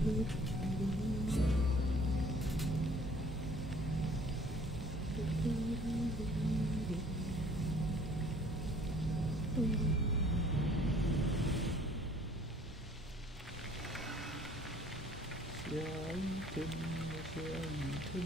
下雨天，下雨天。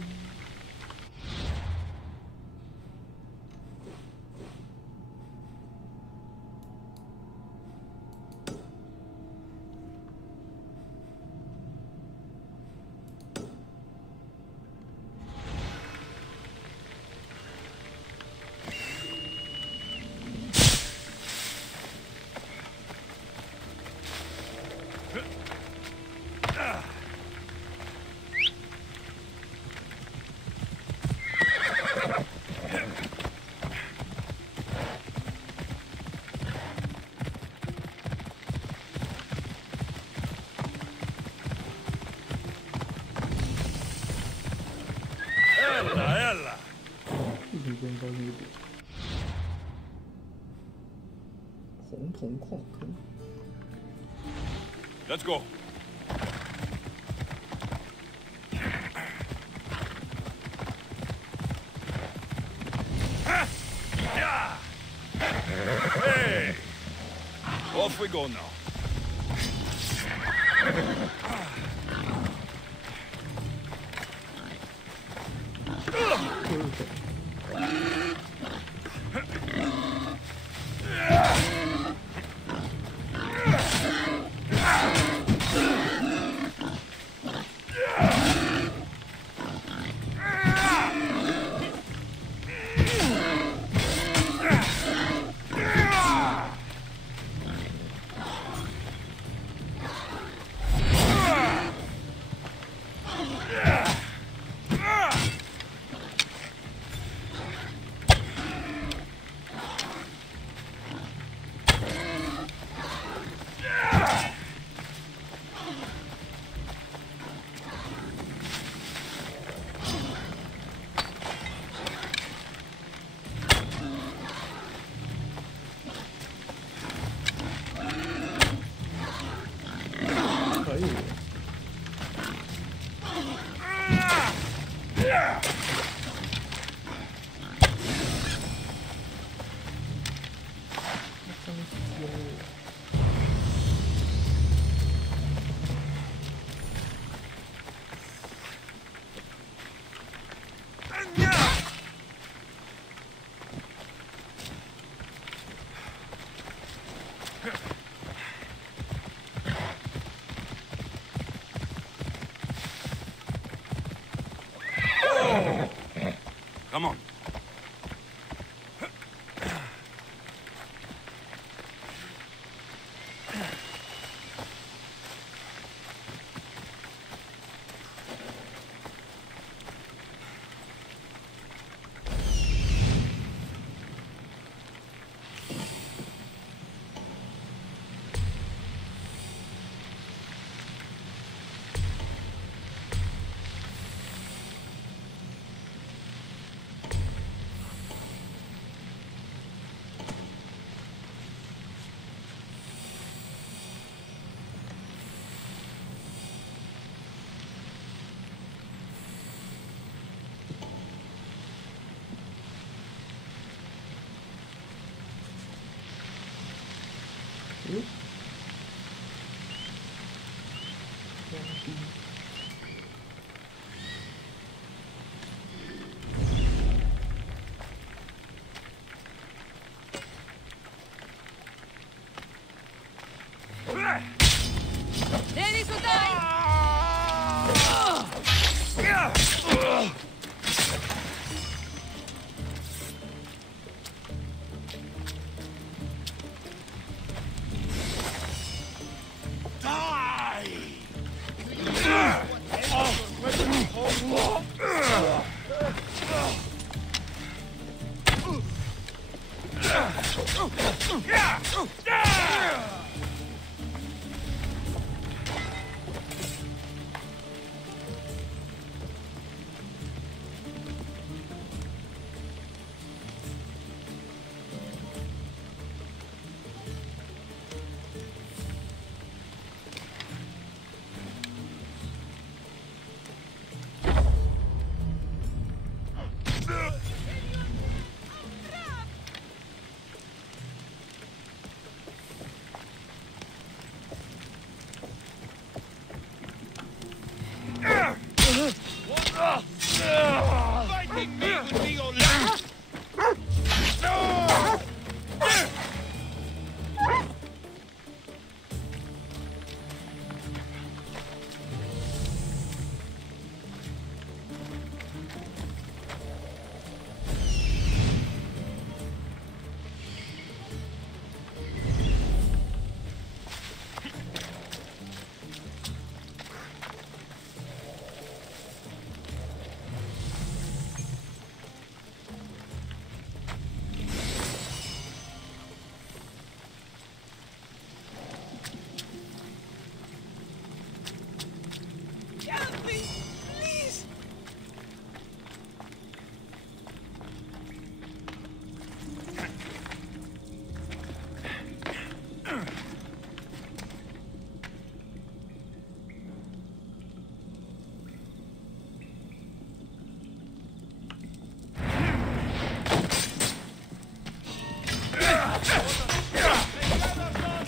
高一点，红铜矿坑。Let's go. Hey, off we go now. Come on.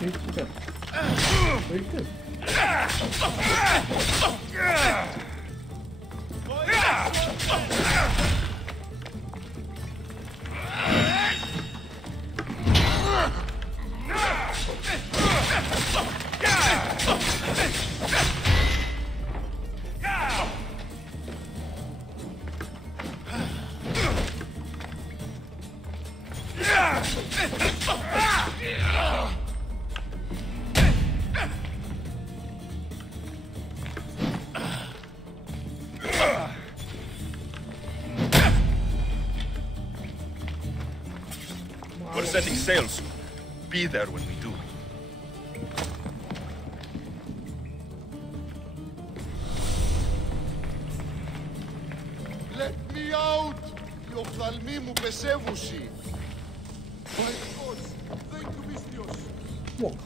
飞机的，回正。We're setting sail soon. Be there when we do. Let me out! Οι οφθαλμοί μου πεσεύουσι. My God! Thank you, Misthios. 我靠！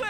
喂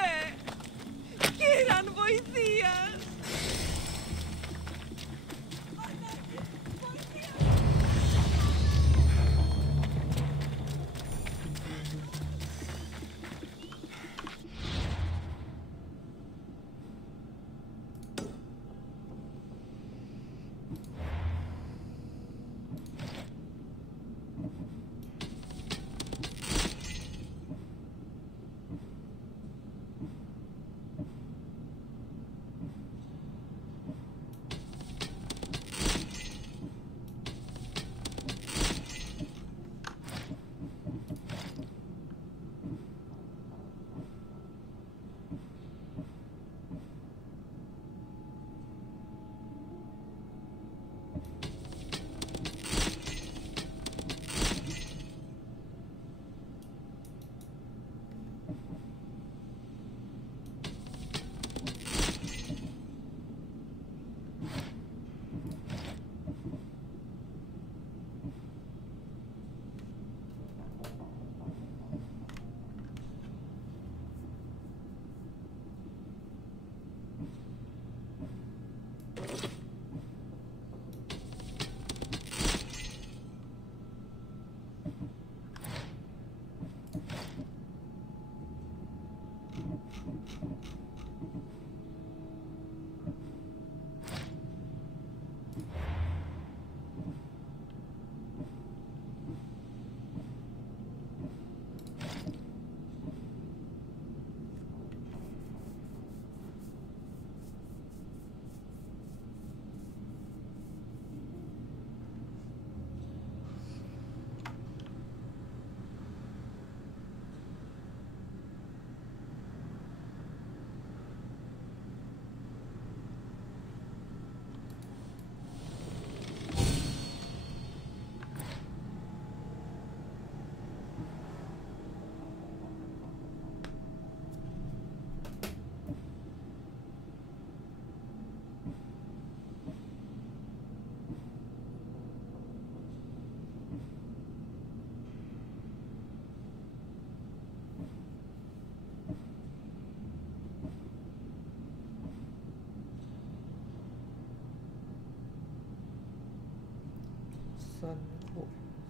，3货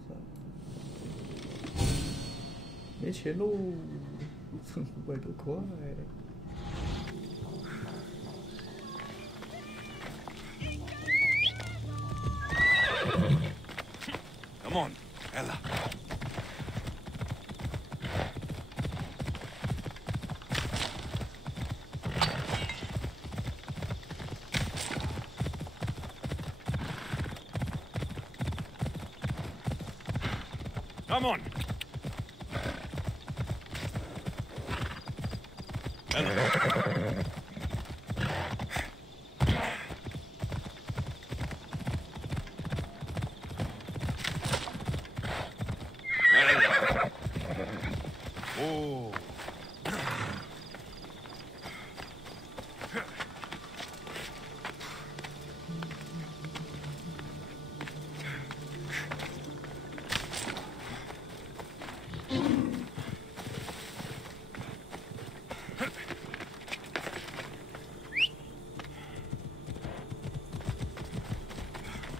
3，没钱喽，剩500多块。Come on, Ella. Come on. Ella.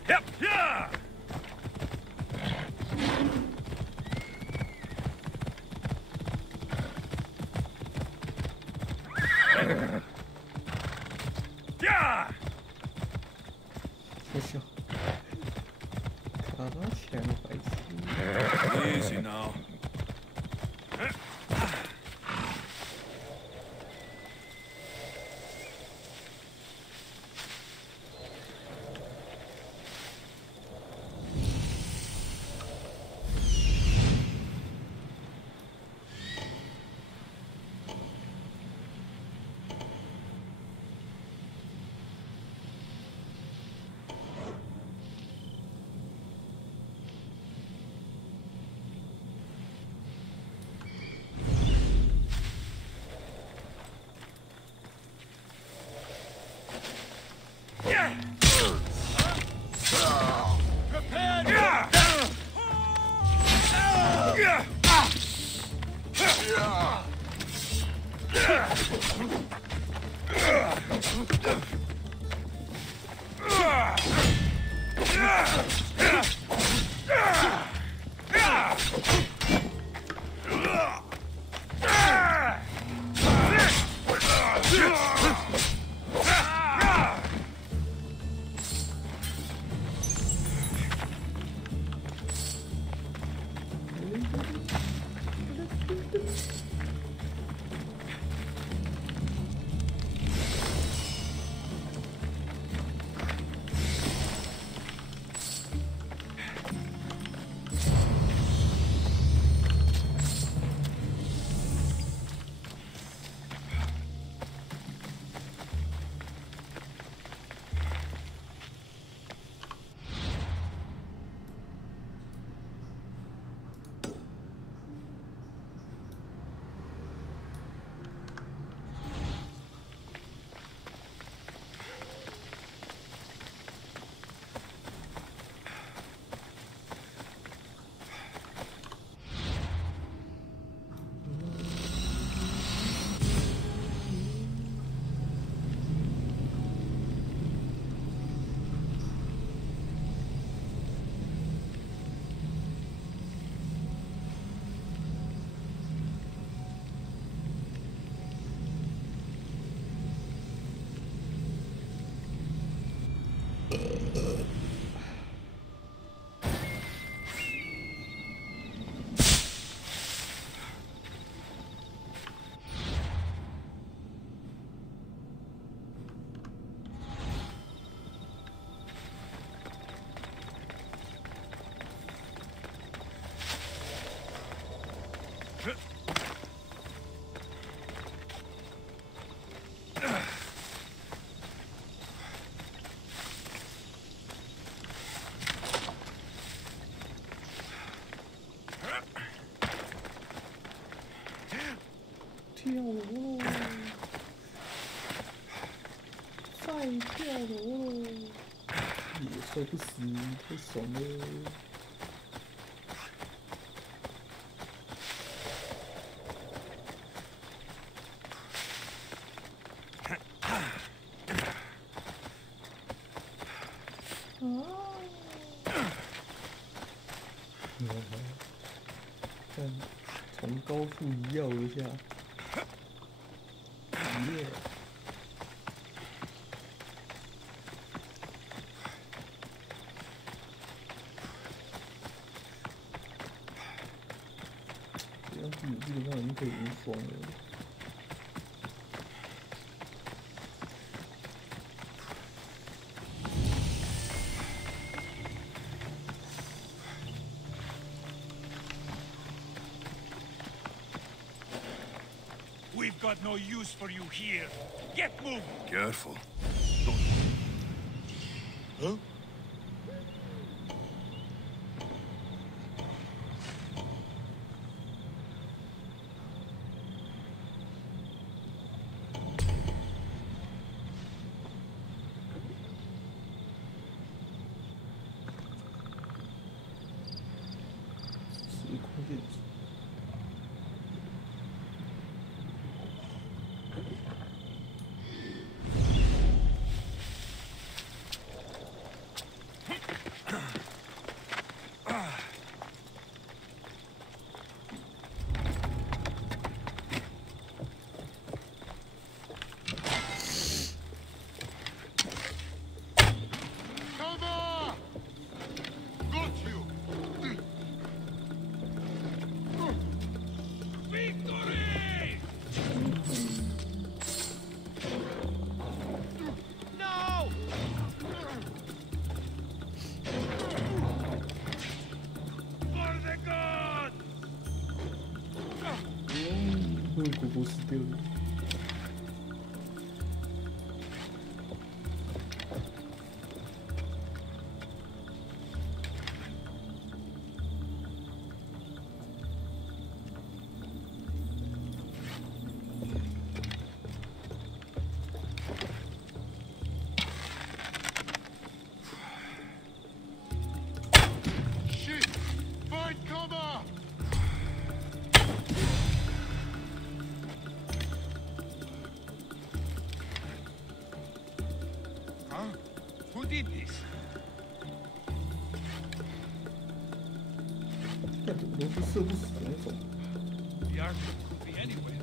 Yep. Yeah. Yeah. 不行，卡到钱了，白痴。 Easy now.跳楼，再跳楼，野兽不死，太爽了。看，从高处一跃而下。 耶！这样子基本上已经可以无双了。We've got no use for you here. Get moving. Careful. Huh? 因为狗狗死掉了。Who did this? 但怎么都是射不死的那种。The archer could be anywhere.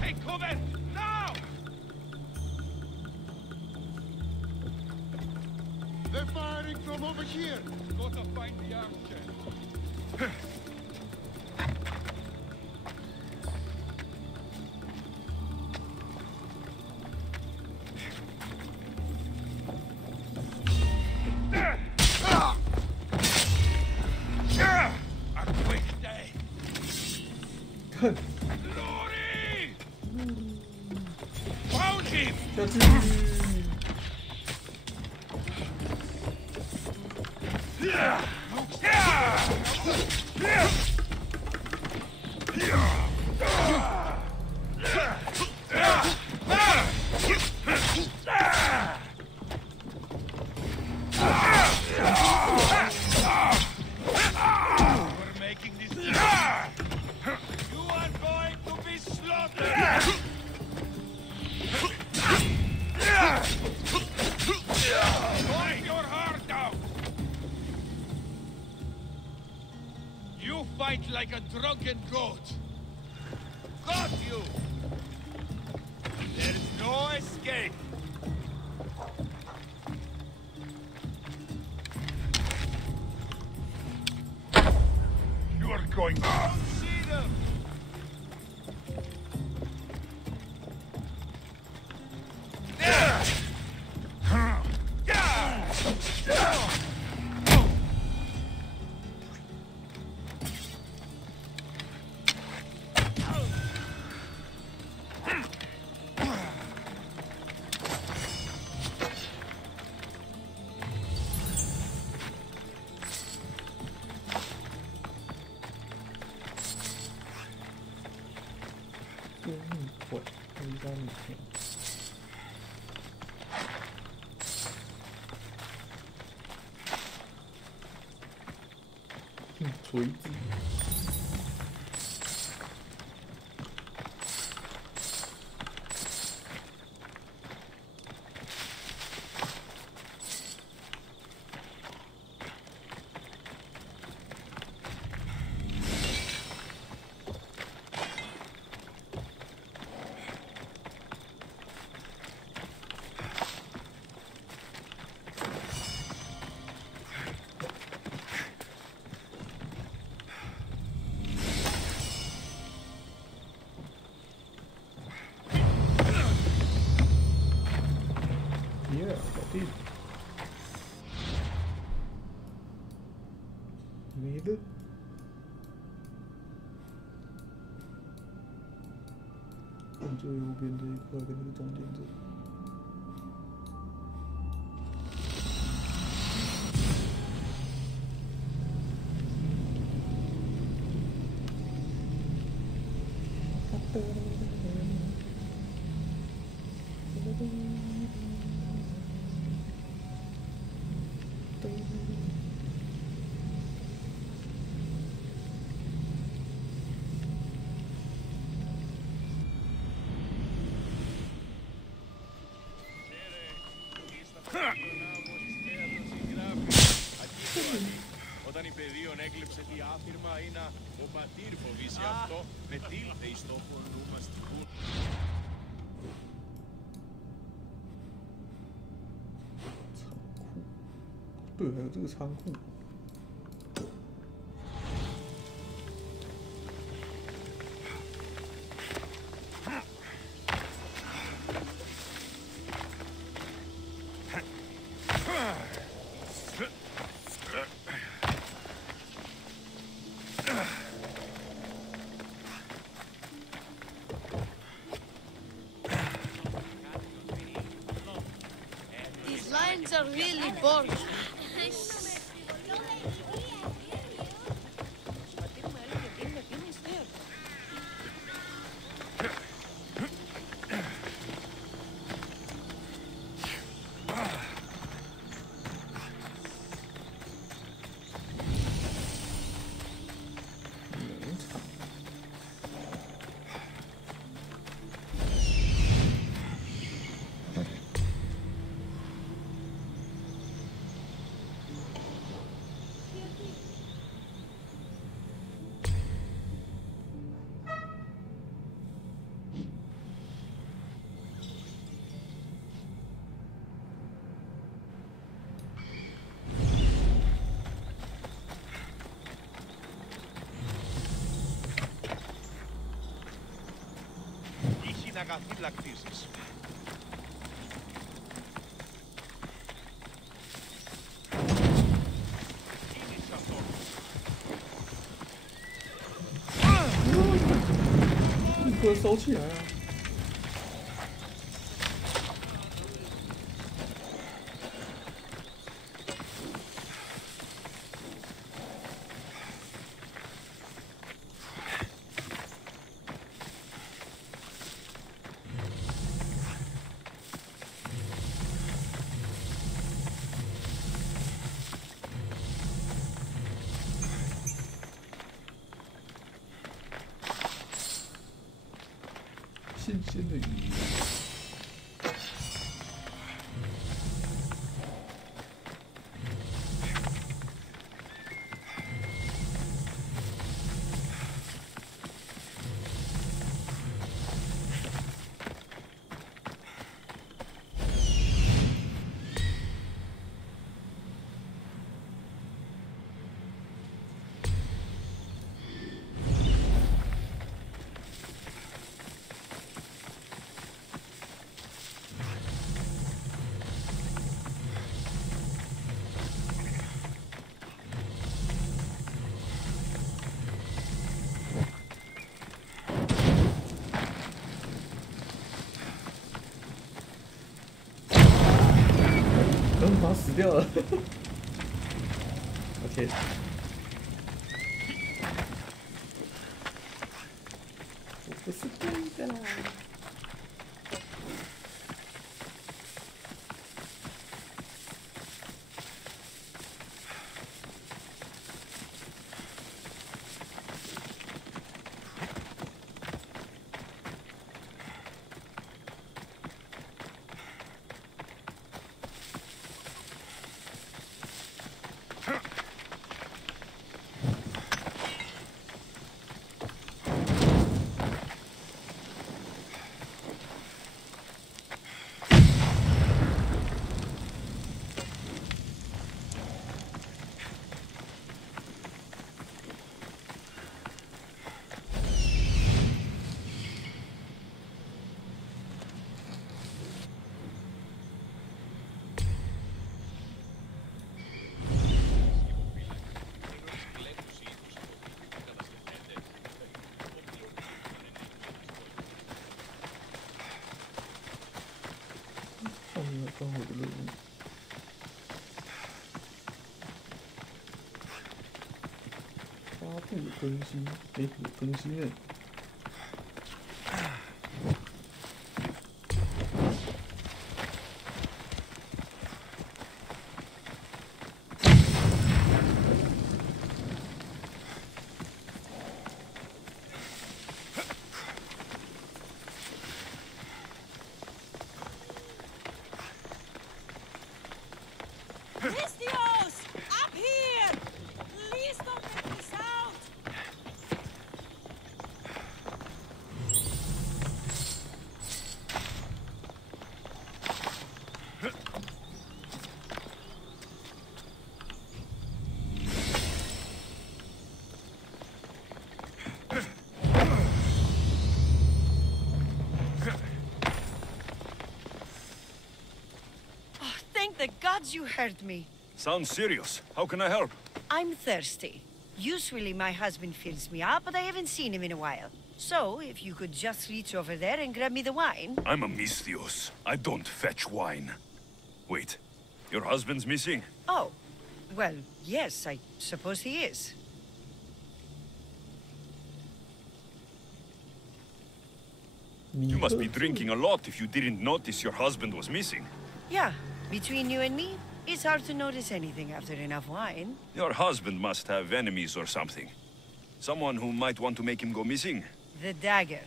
Take cover! Now! They're firing from over here. Gotta find the archer. A quick day. 看， Glory! Found him! 下去。We're making this. You are going to be slaughtered. Fight your heart out. You fight like a drunken goat. Got you. There's no escape. You are going. Don't see them.生命火，回到你前。锤子。Yeah,搞定。没了。看最右边这一块跟那个中间这里。Όταν η παιδίον έκλεψε τη άφηρμα, ή να ο πατήρ φοβήσει αυτό, με τήλθε εις τόπο νου μας τυχούν. 对，还有这个仓库。These are really boring. Αγαθήλακτήσεις. Κίνησε αυτό. 立刻收起来啊！新鲜的鱼。马死掉了。OK。我不是故意的啦。关我的任务。发布更新，有更新了。The gods you heard me. Sounds serious. How can I help? I'm thirsty. Usually my husband fills me up, but I haven't seen him in a while. So, if you could just reach over there and grab me the wine. I'm a Misthios. I don't fetch wine. Wait. Your husband's missing? Oh, well, yes, I suppose he is. You must be drinking a lot if you didn't notice your husband was missing. Yeah, between you and me, it's hard to notice anything after enough wine. Your husband must have enemies or something. Someone who might want to make him go missing. The dagger.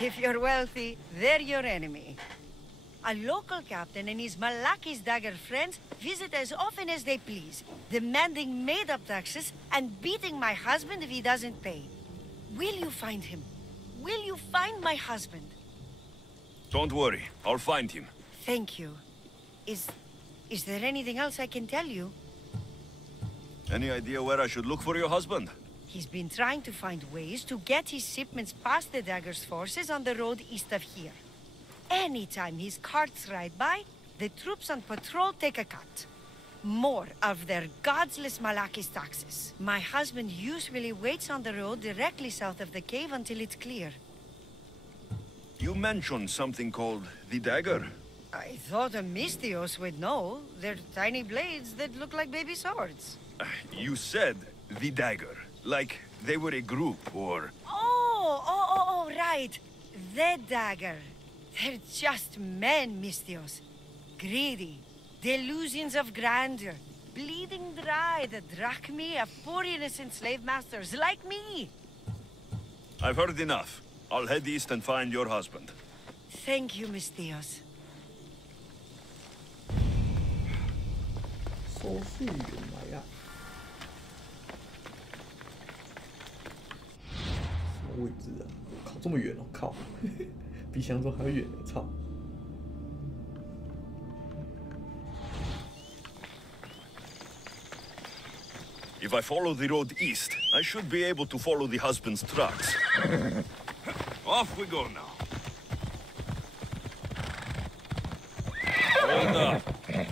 If you're wealthy, they're your enemy. A local captain and his Malaki's dagger friends visit as often as they please, demanding made-up taxes and beating my husband if he doesn't pay. Will you find him? Will you find my husband? Don't worry, I'll find him. Thank you. Is there anything else I can tell you? Any idea where I should look for your husband? He's been trying to find ways to get his shipments past the dagger's forces on the road east of here. Anytime his carts ride by, the troops on patrol take a cut. More of their godless Malaki's taxes. My husband usually waits on the road directly south of the cave until it's clear. You mentioned something called the dagger. I thought a Mystios would know. They're tiny blades that look like baby swords. You said the dagger, like they were a group or... Oh, right. The dagger. They're just men, Mystios. Greedy. Delusions of grandeur. Bleeding dry the drachmae of poor innocent slave masters like me. I've heard enough. I'll head east and find your husband. Thank you, Mystios. 收复原来啊！什么位置啊？我靠，这么远哦！靠，比想中还要远呢！操！ If I follow the road east, I should be able to follow the husband's tracks. Off we go now. Hold up. Hey.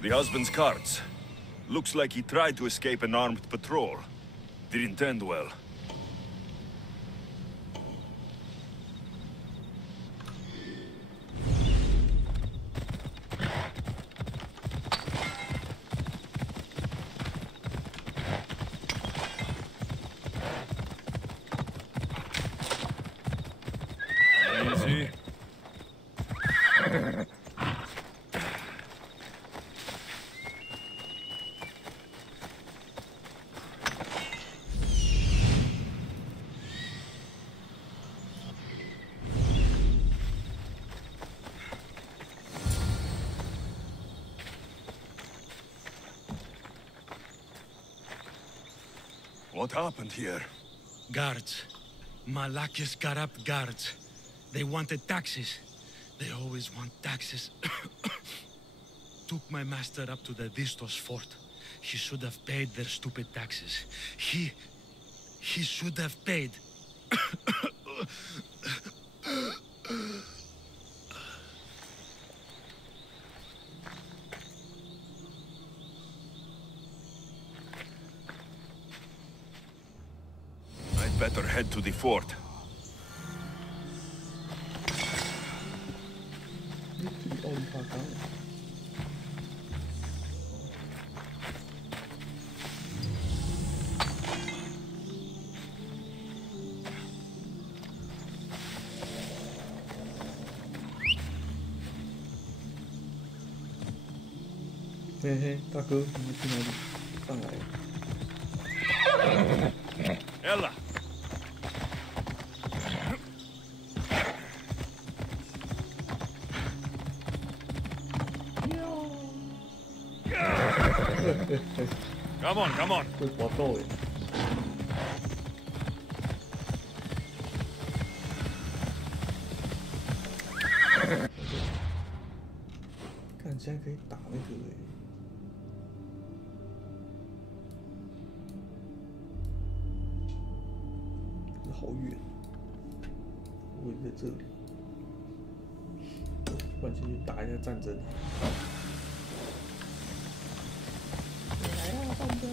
The husband's carts. Looks like he tried to escape an armed patrol. Didn't end well. Easy. What happened here? Guards. Malaki's corrupt guards. They wanted taxes. They always want taxes. Took my master up to the Distos fort. He should have paid their stupid taxes. He should have paid. I'd better head to the fort. 距离奥利帕刚。嘿嘿，大哥，你们去哪里？上来。 Ella! Come on, come on. 会滑豆诶。你现在可以打那个好远，我也在这里，不然先去打一下战争。来啊，战争！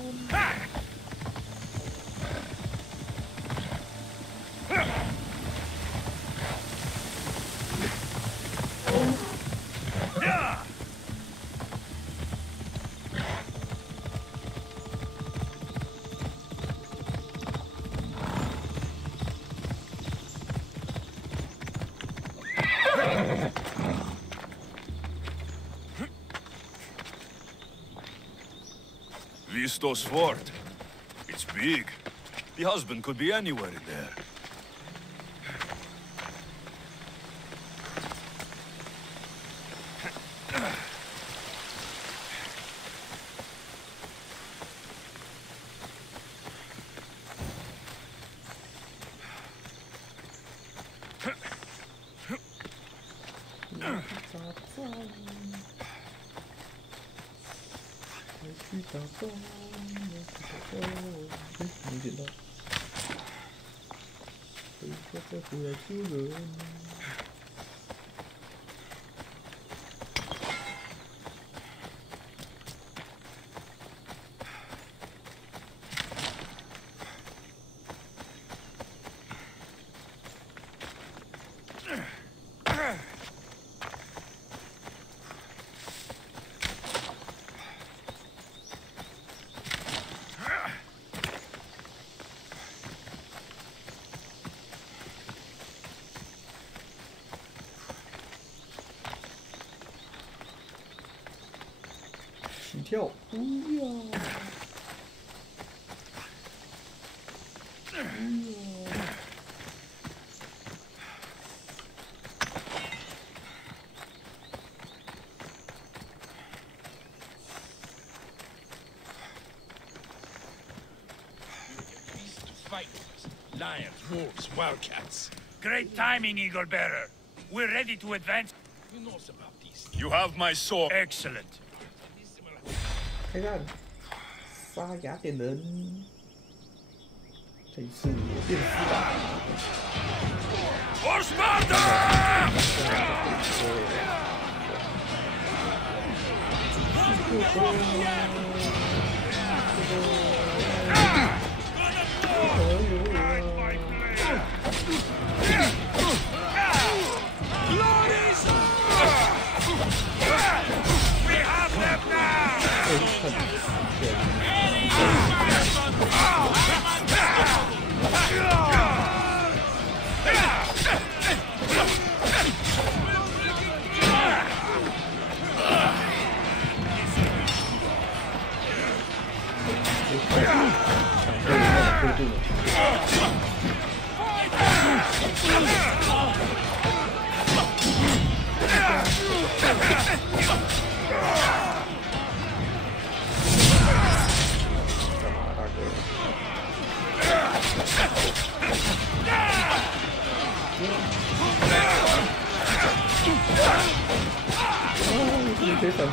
Vistos fort. It's big. The husband could be anywhere in there.没捡到，回家再回来救人。起跳，不要！不要！ Lions, wolves, wildcats. Great timing, Eagle Bearer. We're ready to advance. Who knows about these? You have my sword. Excellent. 开战！沙哑点人，这一次我变丝吧。For Sparta! 你可以反击。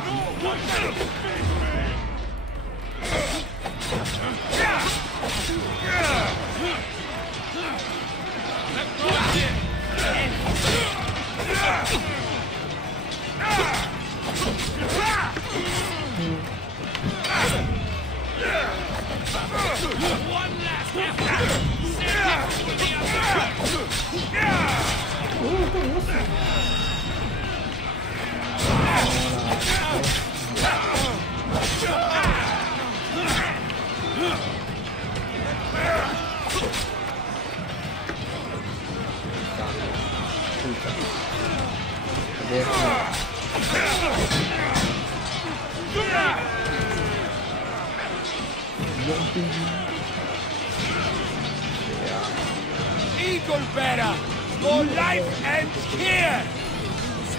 Eagle Bearer, your life ends here.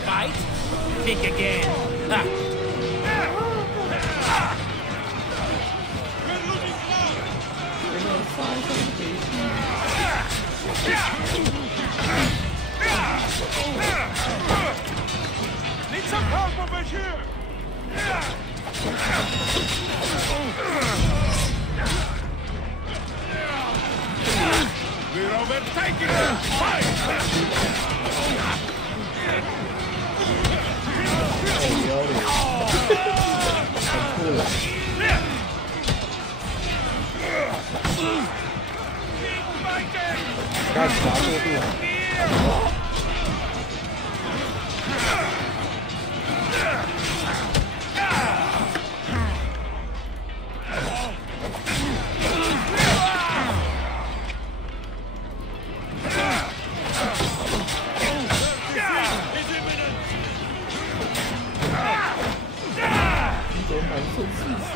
Fight? Think again. Need some help over here! We're overtaking them! Fight! 标脸，很酷了。干啥过度？ 满身是血。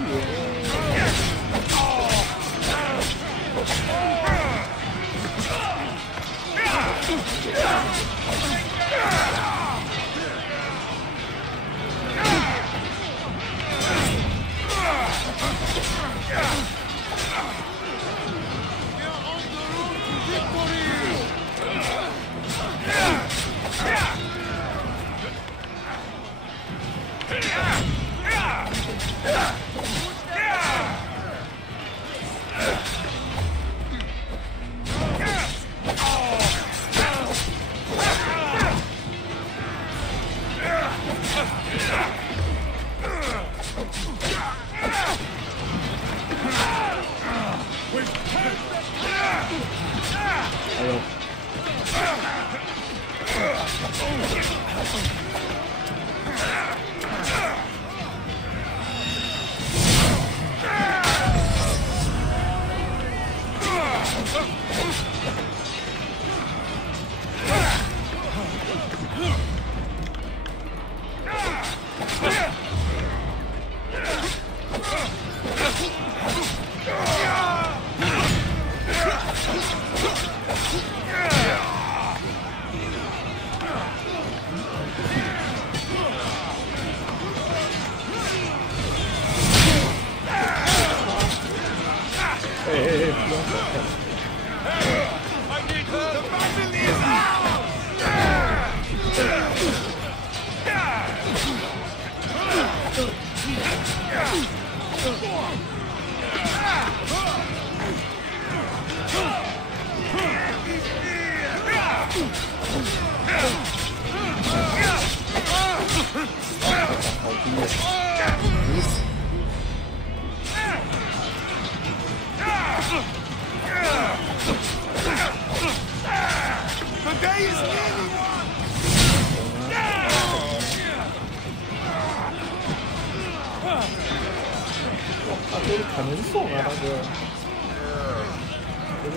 很能送啊，大哥！这个。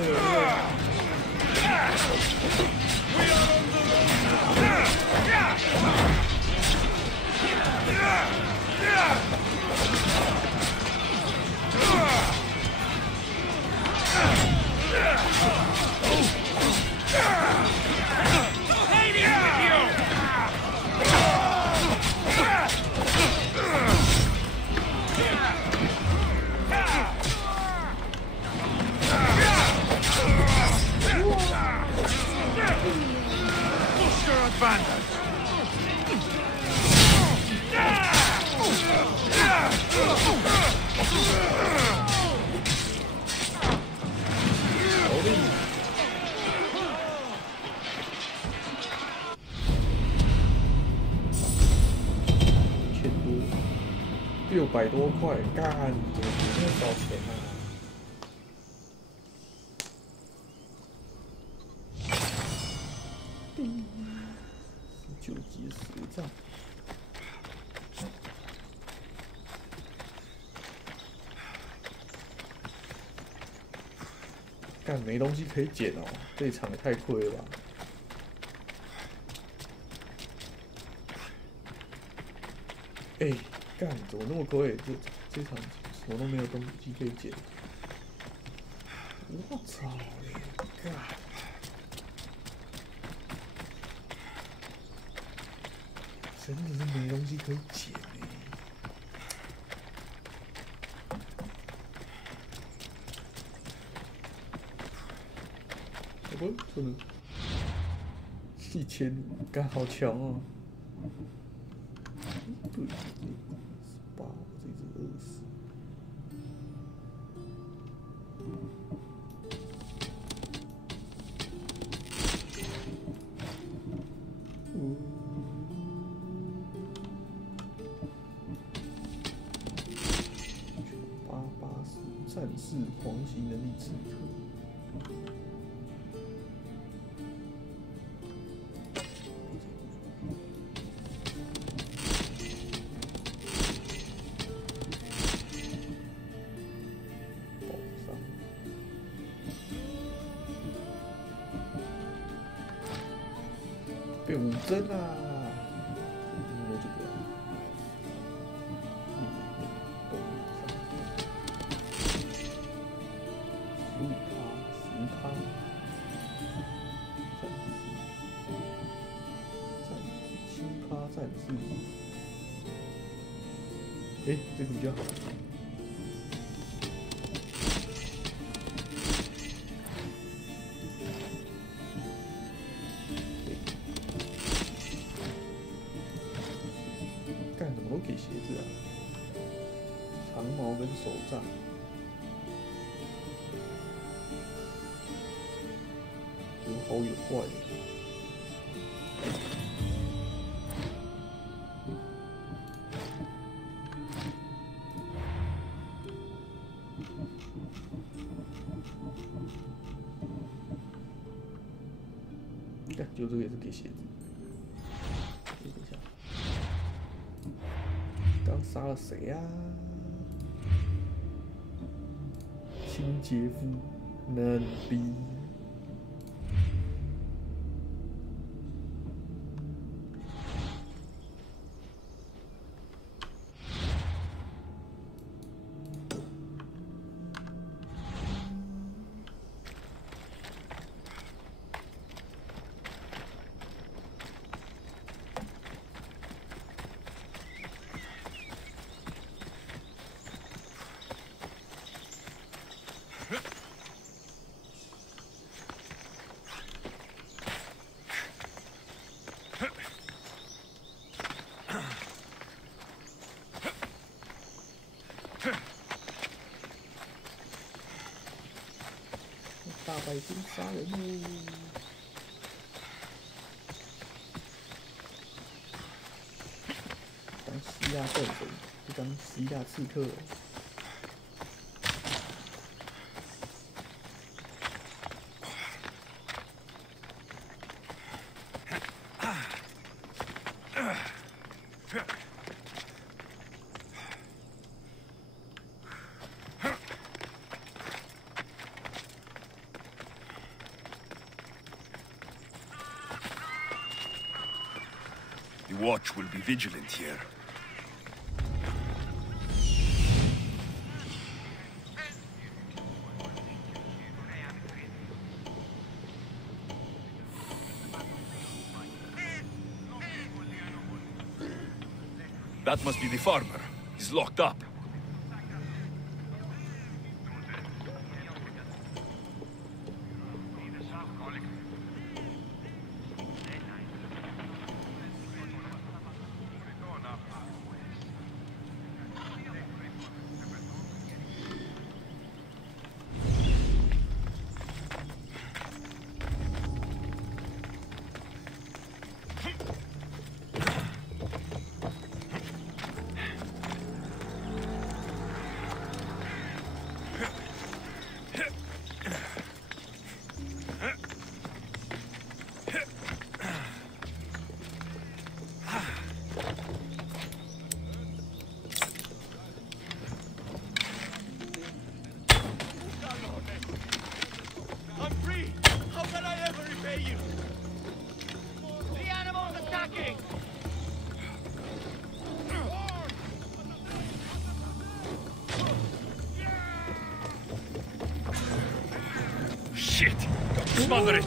600多块，干，怎么这么少钱啊？19级10杖，干没东西可以捡哦，这一场也太亏了吧！哎。 干，怎么那么亏？这场什么都没有东西可以捡。我操嘞！干，真的是没东西可以捡哎。不，真的1500，干好强哦！对。一直饿死。880战士黄旗能力刺客。 变5帧啦！摸这个，15%、10%，战士，哎，这个比较好。 都给鞋子啊，长矛跟手杖，有好有坏。你看，就这个也是给鞋子。等一下。 刚杀了谁呀、亲姐夫，嫩逼。大白鲸杀人喽！当希腊战神，不当希腊刺客。 The watch will be vigilant here. That must be the farmer. He's locked up. Shit! Smother it!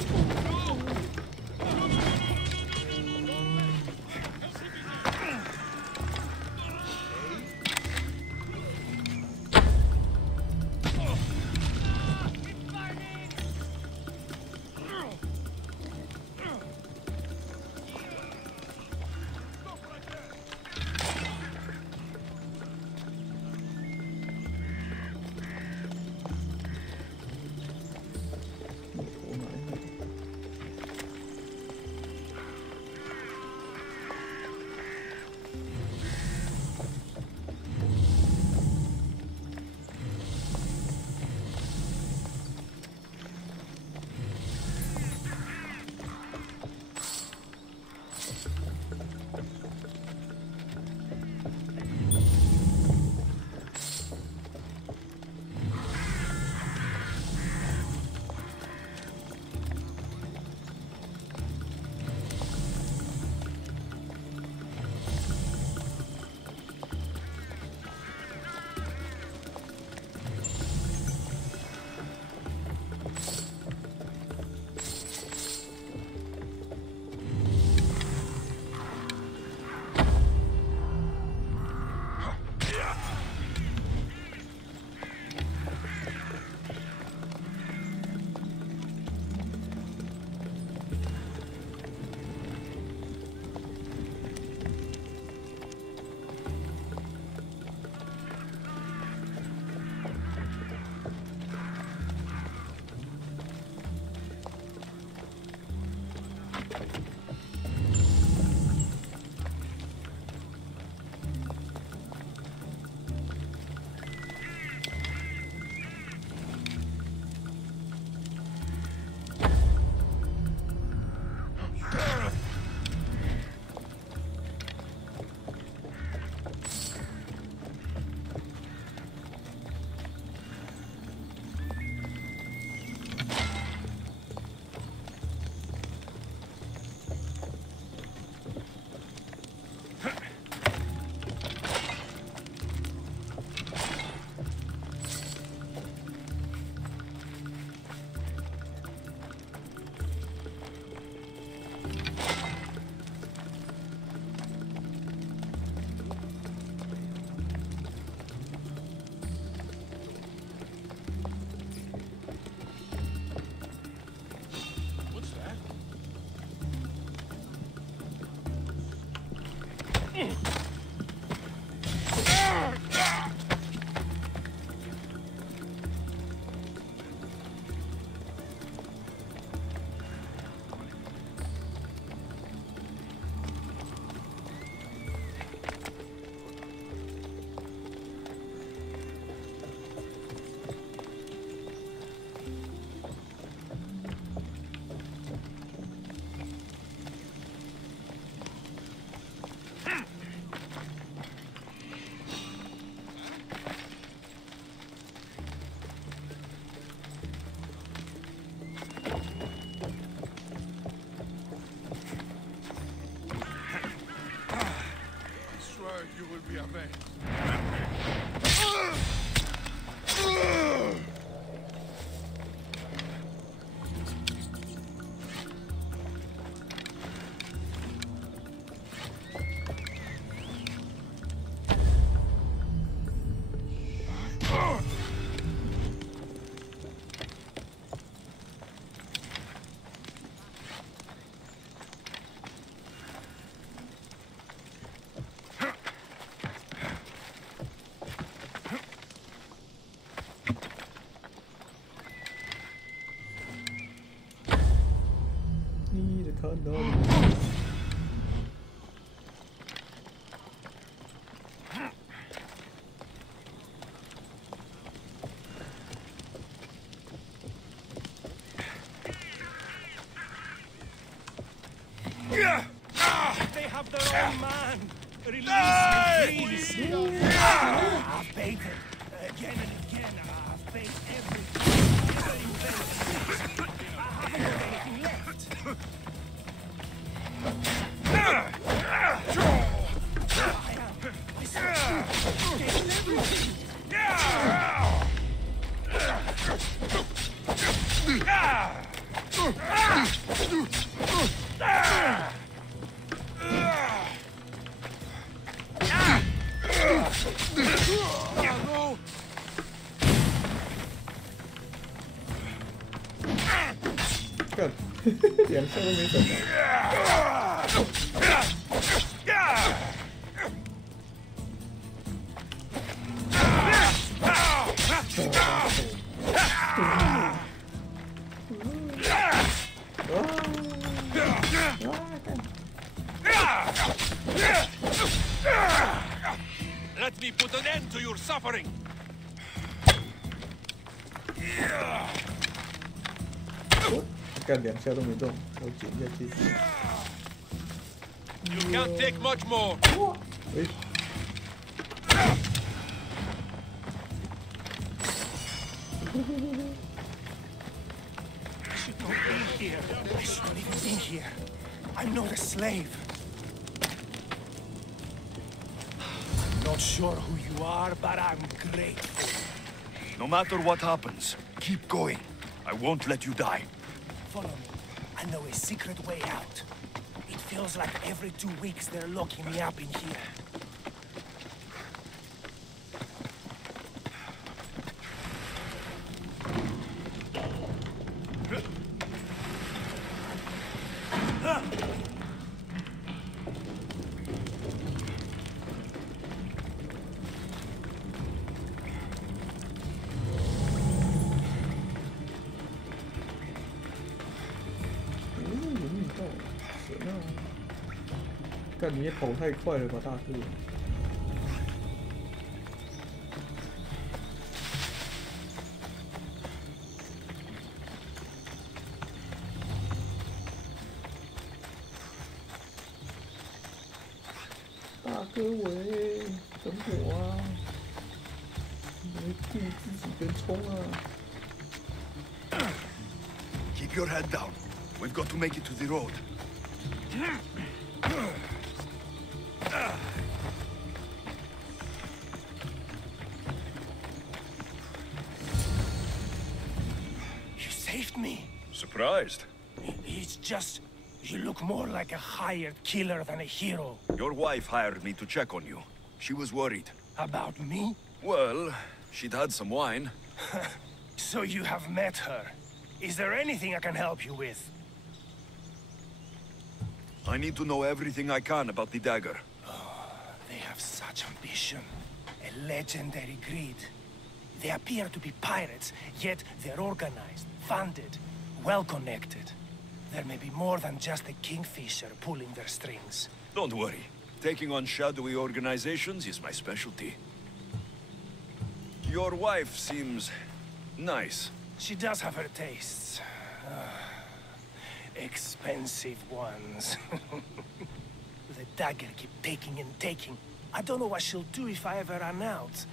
They have their own man. Release me, please. I've paid them again and again. I've paid everything. I haven't got anything left.干，两下都没闪Let me put an end to your suffering. 干两下都没中，我捡一下剑。You can't take much more. 喂， I should not be here. I should not even be here. I'm not a slave. I'm not sure who you are, but I'm grateful. No matter what happens, keep going. I won't let you die. Follow me. I know a secret way out. It feels like every 2 weeks they're locking me up in here. Oh, 神啊！干你也跑太快了吧，大哥！大哥喂，等我啊！你顾自己跟冲啊！ Keep your head down. We've got to make it to the road. You saved me. Surprised? It's just... you look more like a hired killer than a hero. Your wife hired me to check on you. She was worried. About me? Well, she'd had some wine. So you have met her. Is there anything I can help you with? I need to know everything I can about the dagger. They have such ambition. A legendary greed. They appear to be pirates, yet they're organized, funded, well-connected. There may be more than just a kingfisher pulling their strings. Don't worry. Taking on shadowy organizations is my specialty. Your wife seems nice. She does have her tastes. Expensive ones. The dagger keep taking and taking. I don't know what she'll do if I ever run out.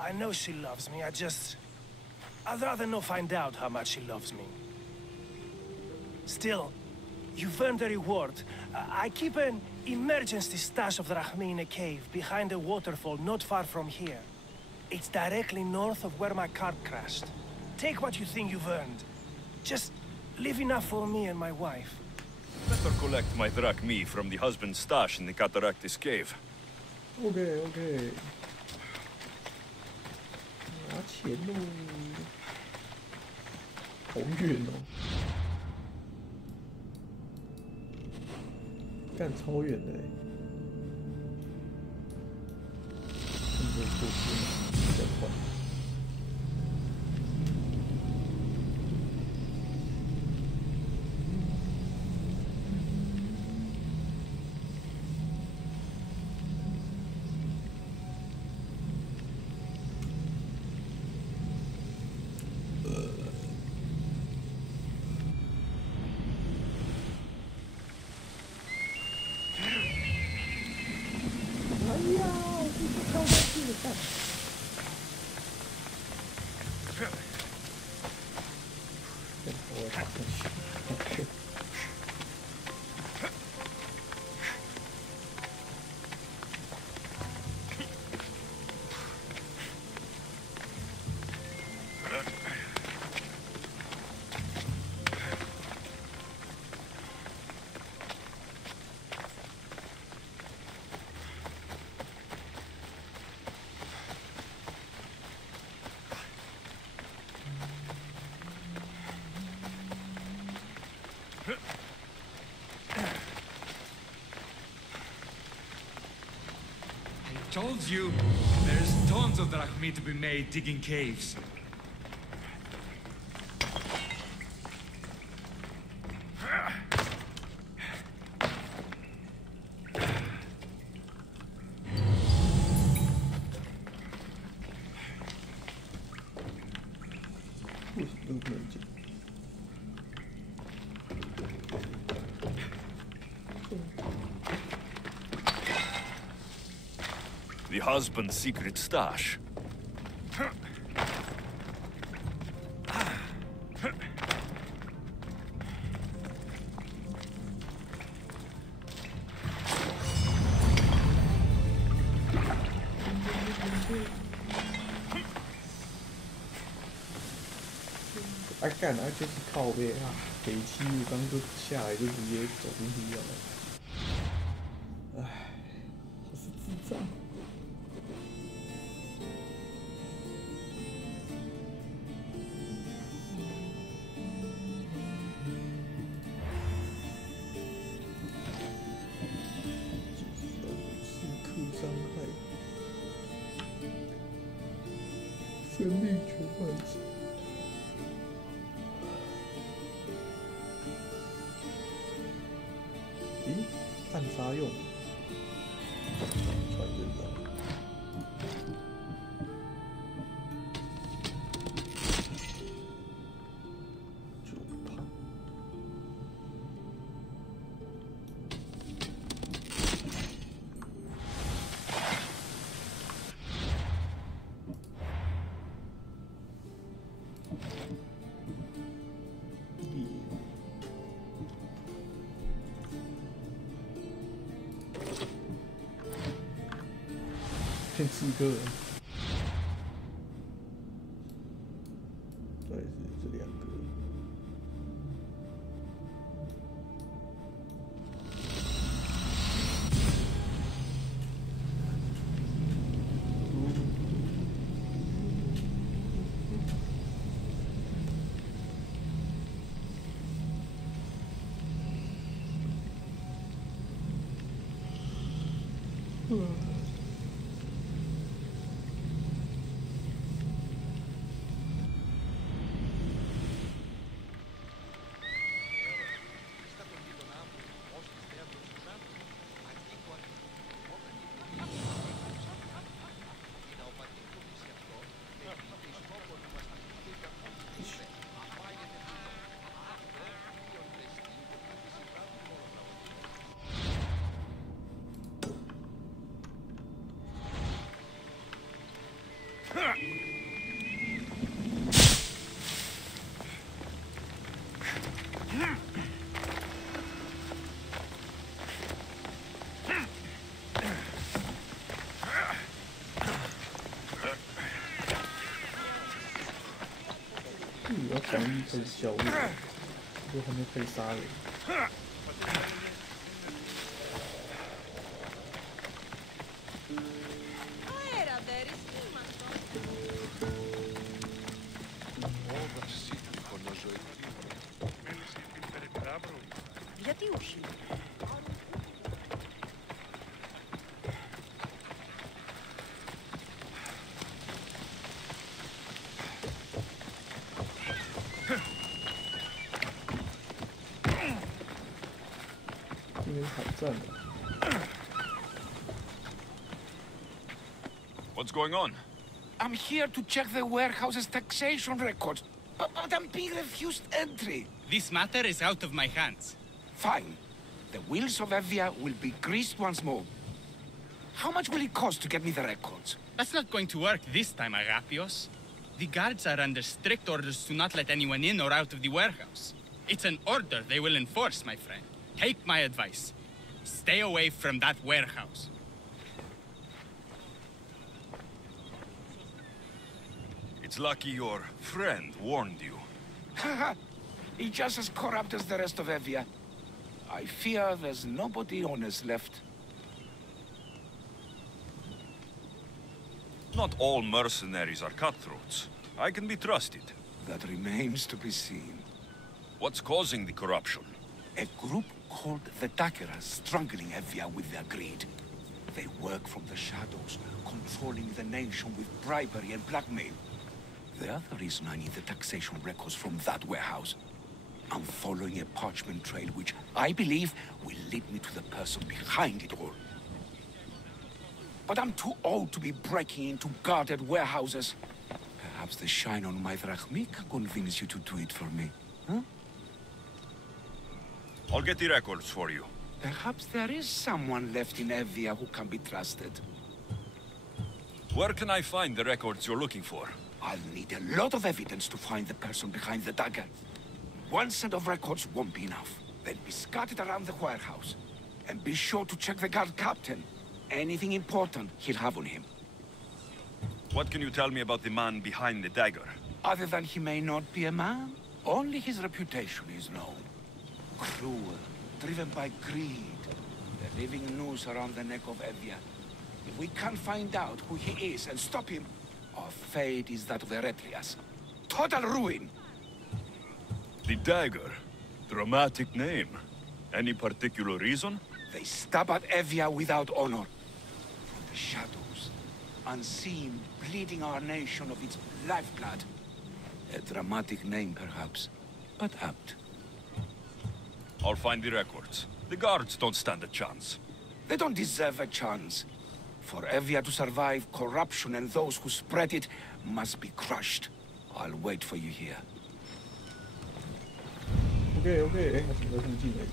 I know she loves me, I'd rather not find out how much she loves me. Still, you've earned a reward. I keep an emergency stash of drachmi in a cave behind a waterfall not far from here. It's directly north of where my cart crashed. Take what you think you've earned. Just leave enough for me and my wife. Better collect my drachmi from the husband's stash in the Cataractis cave. OK OK， 拿钱喽！好远哦，干超远的哎！真的过去比较快。我打上去。Told you, there's tons of drachmi to be made digging caves. The husband's secret stash. 啊干啊就是靠背啊，北七我刚就下来就直接走进去了。唉，我是智障。伤害，生命全满值。咦，暗杀用，传人了。9%。骗4个人，再是这2个。我要防御开始消灭，我还没开始杀人。Γιατί όχι. What's going on? I'm here to check the warehouse's taxation records, but I'm being refused entry. This matter is out of my hands. Fine. The wheels of Evia will be greased once more. How much will it cost to get me the records? That's not going to work this time, Agapios. The guards are under strict orders to not let anyone in or out of the warehouse. It's an order they will enforce, my friend. Take my advice. Stay away from that warehouse. It's lucky your friend warned you. Haha, he's just as corrupt as the rest of Evia. I fear there's nobody honest left. Not all mercenaries are cutthroats. I can be trusted. That remains to be seen. What's causing the corruption? A group called the Dakeras strangling Evia with their greed. They work from the shadows, controlling the nation with bribery and blackmail. The other reason I need the taxation records from that warehouse. I'm following a parchment trail which I believe will lead me to the person behind it all. But I'm too old to be breaking into guarded warehouses. Perhaps the shine on my drachmi can convince you to do it for me, huh? I'll get the records for you. Perhaps there is someone left in Evia who can be trusted. Where can I find the records you're looking for? I'll need a lot of evidence to find the person behind the dagger. One set of records won't be enough. They'll be scattered around the warehouse. And be sure to check the guard captain. Anything important he'll have on him. What can you tell me about the man behind the dagger? Other than he may not be a man, only his reputation is known. Cruel, driven by greed. The living noose around the neck of Evia. If we can't find out who he is and stop him, our fate is that of the Retrias. Total ruin! The dagger? Dramatic name. Any particular reason? They stab at Evia without honor. From the shadows, unseen, bleeding our nation of its lifeblood. A dramatic name, perhaps, but apt. I'll find the records. The guards don't stand a chance. They don't deserve a chance. For Evia to survive, corruption and those who spread it must be crushed. I'll wait for you here. OK OK， 哎，我怎么这么近呢？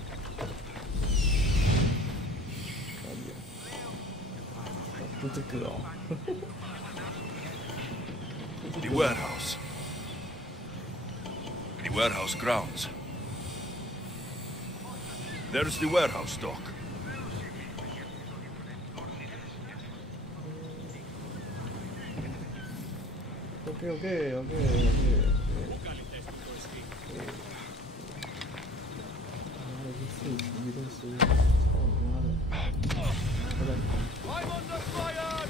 就这个哦。The warehouse. The warehouse grounds. There's the warehouse dock. OK。I'm under fire!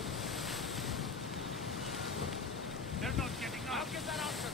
They're not getting up. I'll get that answer.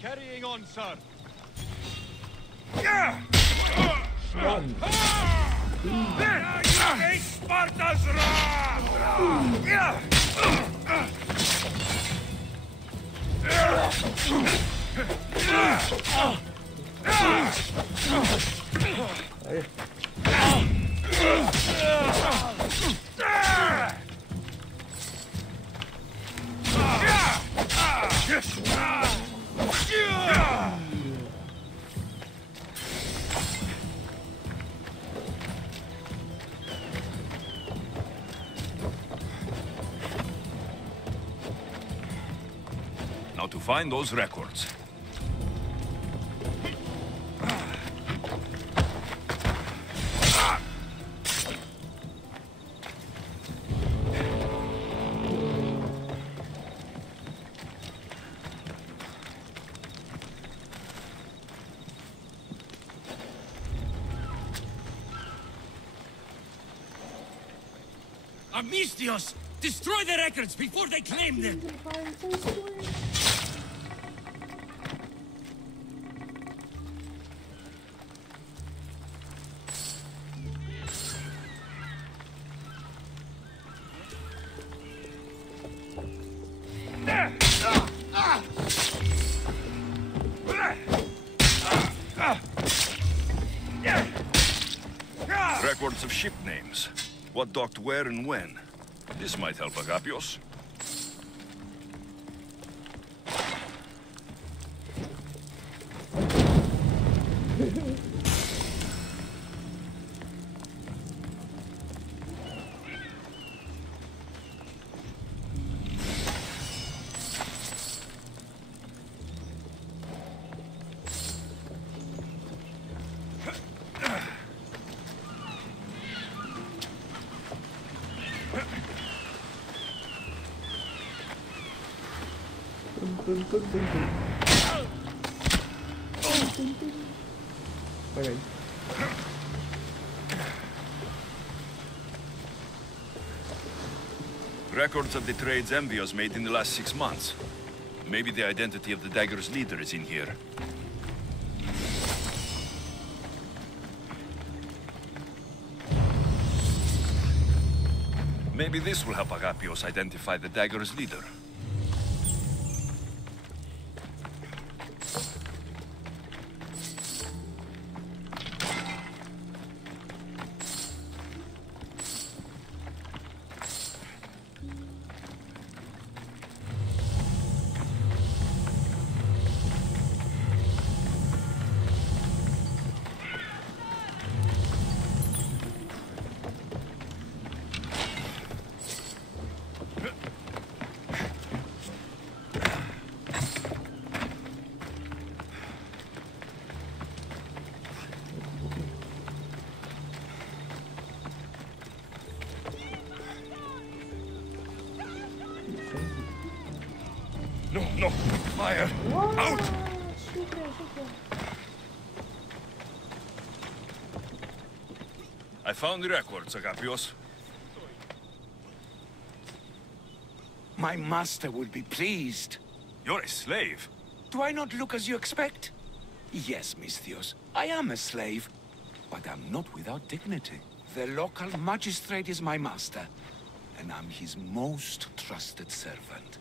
Carrying on, sir. Run! Sparta's wrath! Now to find those records. Amistios! Destroy the records before they claim them! records of ship names. What docked where and when. This might help Agapios. Okay. Records of the trades Envios made in the last 6 months. Maybe the identity of the Dagger's leader is in here. Maybe this will help Agapios identify the Dagger's leader. No, fire! Out! I found the records, Agapios. My master will be pleased. You're a slave. Do I not look as you expect? Yes, Misthios, I am a slave, but I'm not without dignity. The local magistrate is my master, and I'm his most trusted servant.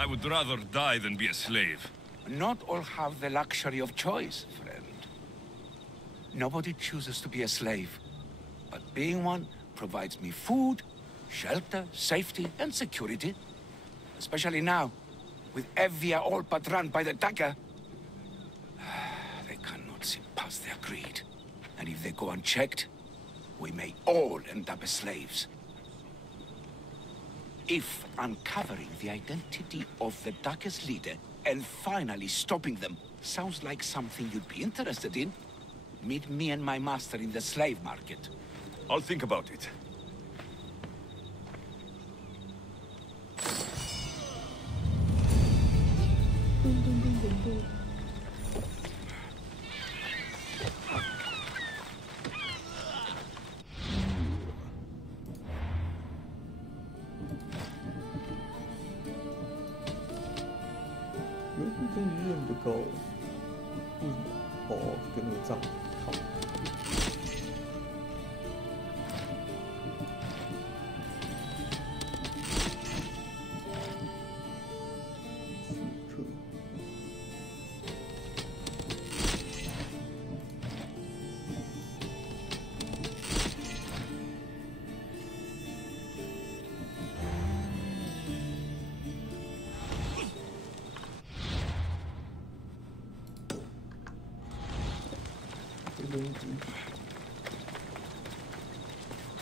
I would rather die than be a slave. Not all have the luxury of choice, friend. Nobody chooses to be a slave, but being one provides me food, shelter, safety, and security. Especially now, with Evia all but run by the dagger. They cannot see past their greed. And if they go unchecked, we may all end up as slaves. If uncovering the identity of the Dagger's leader and finally stopping them sounds like something you'd be interested in, meet me and my master in the slave market. I'll think about it.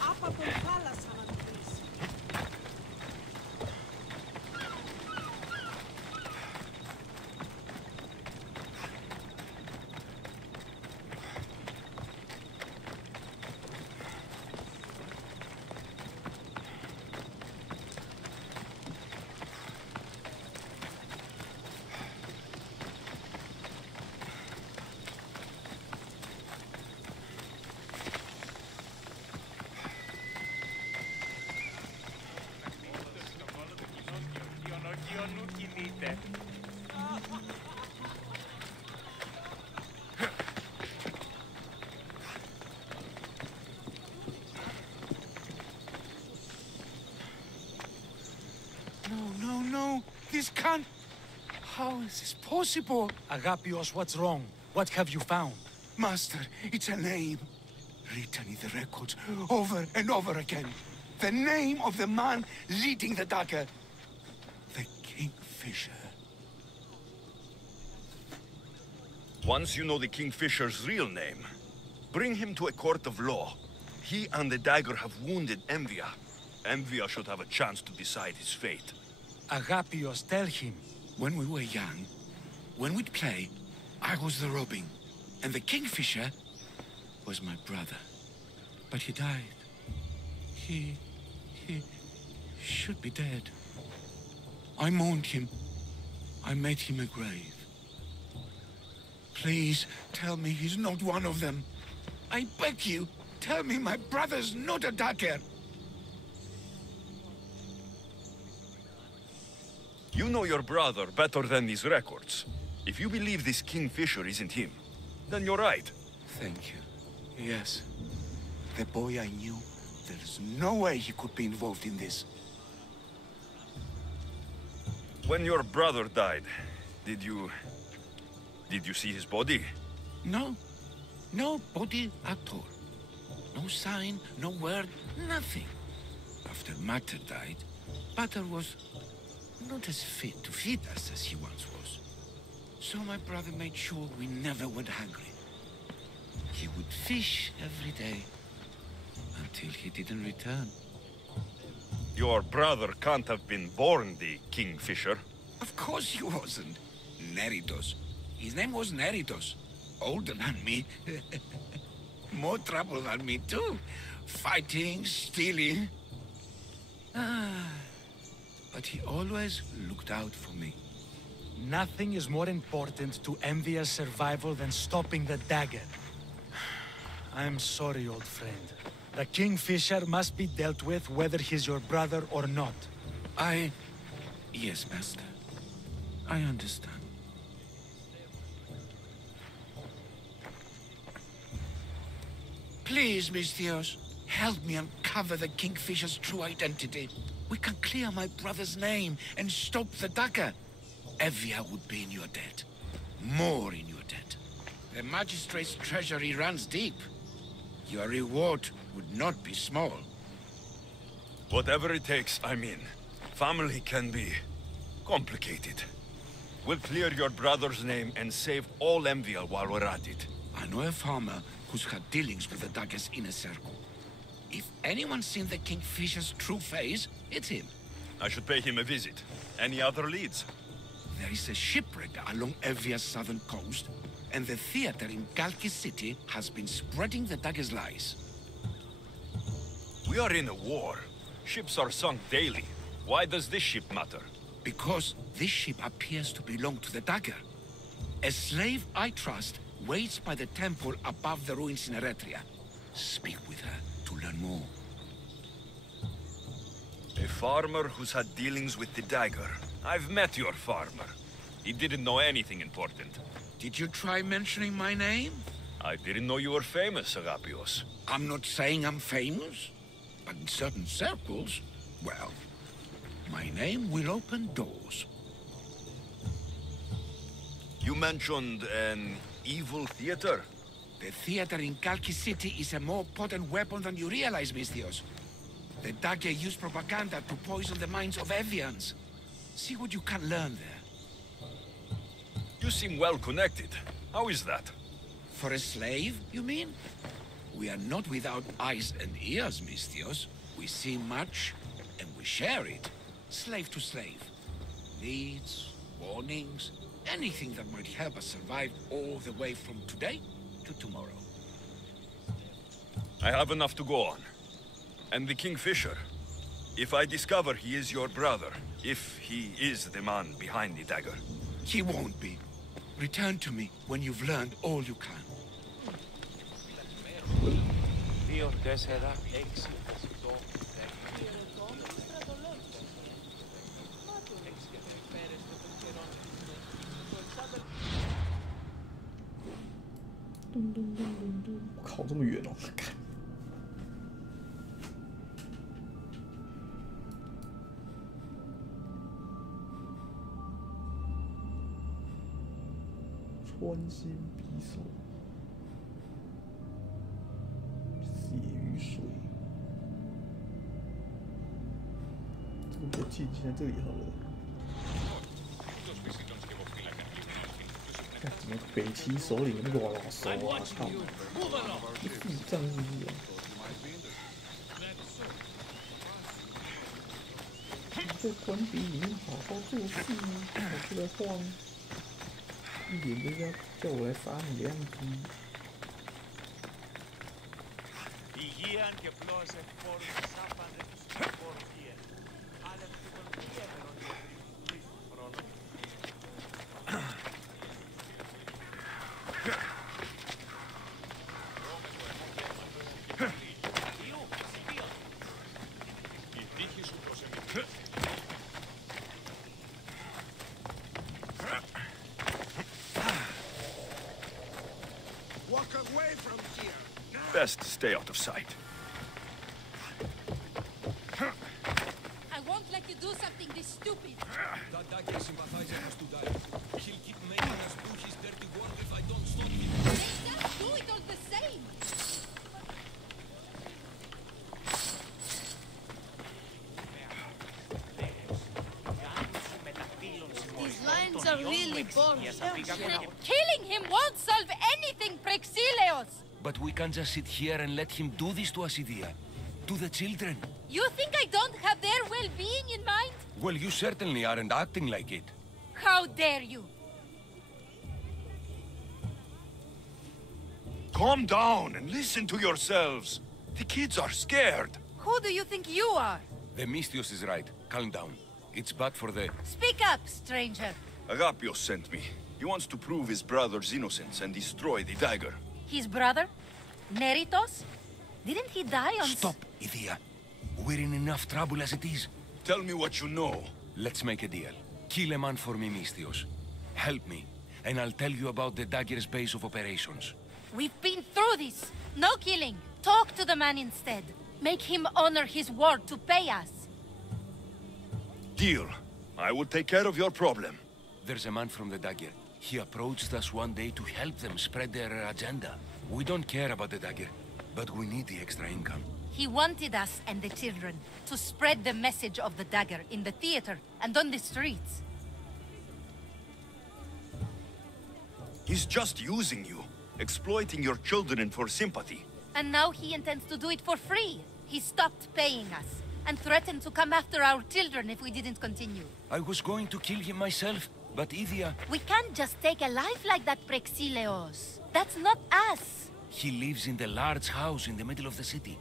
Apa con θάλασσα να του πεις. this can't... How is this possible? Agapios, what's wrong? What have you found? Master, it's a name. Written in the records over and over again. The name of the man leading the dagger. The Kingfisher. Once you know the Kingfisher's real name, bring him to a court of law. He and the dagger have wounded Envia. Envia should have a chance to decide his fate. Agapios, tell him. When we were young, when we'd play, I was the robin, and the Kingfisher was my brother. But he died. He should be dead. I mourned him. I made him a grave. Please, tell me he's not one of them. I beg you, tell me my brother's not a dagger. You know your brother better than these records. If you believe this Kingfisher isn't him, then you're right. Thank you. Yes. The boy I knew, there's no way he could be involved in this. When your brother died, did you see his body? No. No body at all. No sign, no word, nothing. After Mater died, Pater was not as fit to feed us as he once was. So my brother made sure we never went hungry. He would fish every day, until he didn't return. Your brother can't have been born the Kingfisher. Of course he wasn't. Neritos. His name was Neritos. Older than me. More trouble than me too. Fighting, stealing. But he always looked out for me. Nothing is more important to Envia's survival than stopping the dagger. I'm sorry, old friend. The Kingfisher must be dealt with whether he's your brother or not. Yes, Master. I understand. Please, Misthios, help me uncover the Kingfisher's true identity. We can clear my brother's name and stop the dagger. Evia would be in your debt. More in your debt. The Magistrate's treasury runs deep. Your reward would not be small. Whatever it takes, I mean. Family can be complicated. We'll clear your brother's name and save all Envia while we're at it. I know a farmer who's had dealings with the dagger's inner circle. If anyone's seen the Kingfisher's true face, it's him. I should pay him a visit. Any other leads? There is a shipwreck along Evia's southern coast, and the theater in Galki City has been spreading the dagger's lies. We are in a war. Ships are sunk daily. Why does this ship matter? Because this ship appears to belong to the dagger. A slave I trust waits by the temple above the ruins in Eretria. Speak with her to learn more. A farmer who's had dealings with the dagger. I've met your farmer. He didn't know anything important. Did you try mentioning my name? I didn't know you were famous, Agapios. I'm not saying I'm famous, but in certain circles, well, my name will open doors. You mentioned an evil theater? The theater in Kalki City is a more potent weapon than you realize, Misthios. The dagger used propaganda to poison the minds of Evians. See what you can learn there. You seem well connected. How is that? For a slave, you mean? We are not without eyes and ears, Misthios. We see much, and we share it. Slave to slave. Needs, warnings, anything that might help us survive all the way from today to tomorrow. I have enough to go on. And the Kingfisher. If I discover he is your brother, if he is the man behind the dagger. He won't be. Return to me when you've learned all you can.靠，这么远哦！看，穿心匕首，血与水。这个比较近，现在这里好了。看怎么北齐首领那个老手啊！操，这腹胀是不是啊？你在官邸里面好好做事，跑出来晃，一脸就是要叫我来杀你的样子。Best stay out of sight. I won't let you do something this stupid. That dagger sympathizer has to die. He'll keep making us do his dirty work if I don't stop him. They just do it all the same. These lines are really boring. Killing him won't solve anything, Prexileos! But we can't just sit here and let him do this to us, Idia. To the children. You think I don't have their well-being in mind? Well, you certainly aren't acting like it. How dare you? Calm down and listen to yourselves. The kids are scared. Who do you think you are? The Mystios is right. Calm down. It's bad for the... Speak up, stranger. Agapios sent me. He wants to prove his brother's innocence and destroy the dagger. His brother? Neritos? Didn't he die on... Stop, Idia. We're in enough trouble as it is. Tell me what you know. Let's make a deal. Kill a man for me, Mystios. Help me, and I'll tell you about the dagger's base of operations. We've been through this. No killing. Talk to the man instead. Make him honor his word to pay us. Deal. I will take care of your problem. There's a man from the dagger. He approached us one day to help them spread their agenda. We don't care about the dagger, but we need the extra income. He wanted us and the children to spread the message of the dagger in the theater and on the streets. He's just using you, exploiting your children for sympathy. And now he intends to do it for free. He stopped paying us and threatened to come after our children if we didn't continue. I was going to kill him myself, but Idia... We can't just take a life like that, Prexileos. That's not us. He lives in the large house in the middle of the city.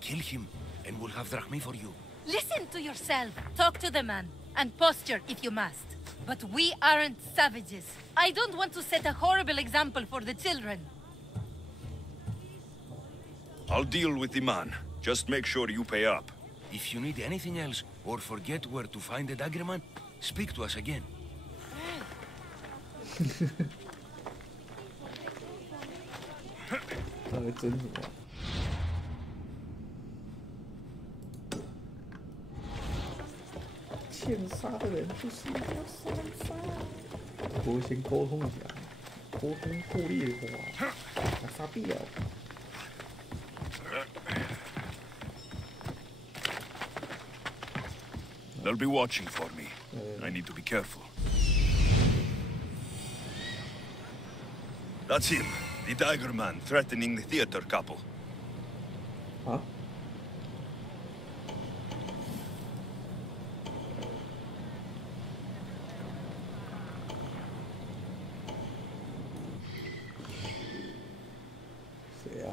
Kill him, and we'll have drachmi for you. Listen to yourself. Talk to the man, and posture if you must. But we aren't savages. I don't want to set a horrible example for the children. I'll deal with the man. Just make sure you pay up. If you need anything else, or forget where to find the dagger man, speak to us again.欠杀的人就是要杀一杀。我会先沟通一下，沟通破裂的话，把杀掉。They'll be watching for me. I need to be careful. That's him, the dagger man threatening the theater couple. Huh? Yeah.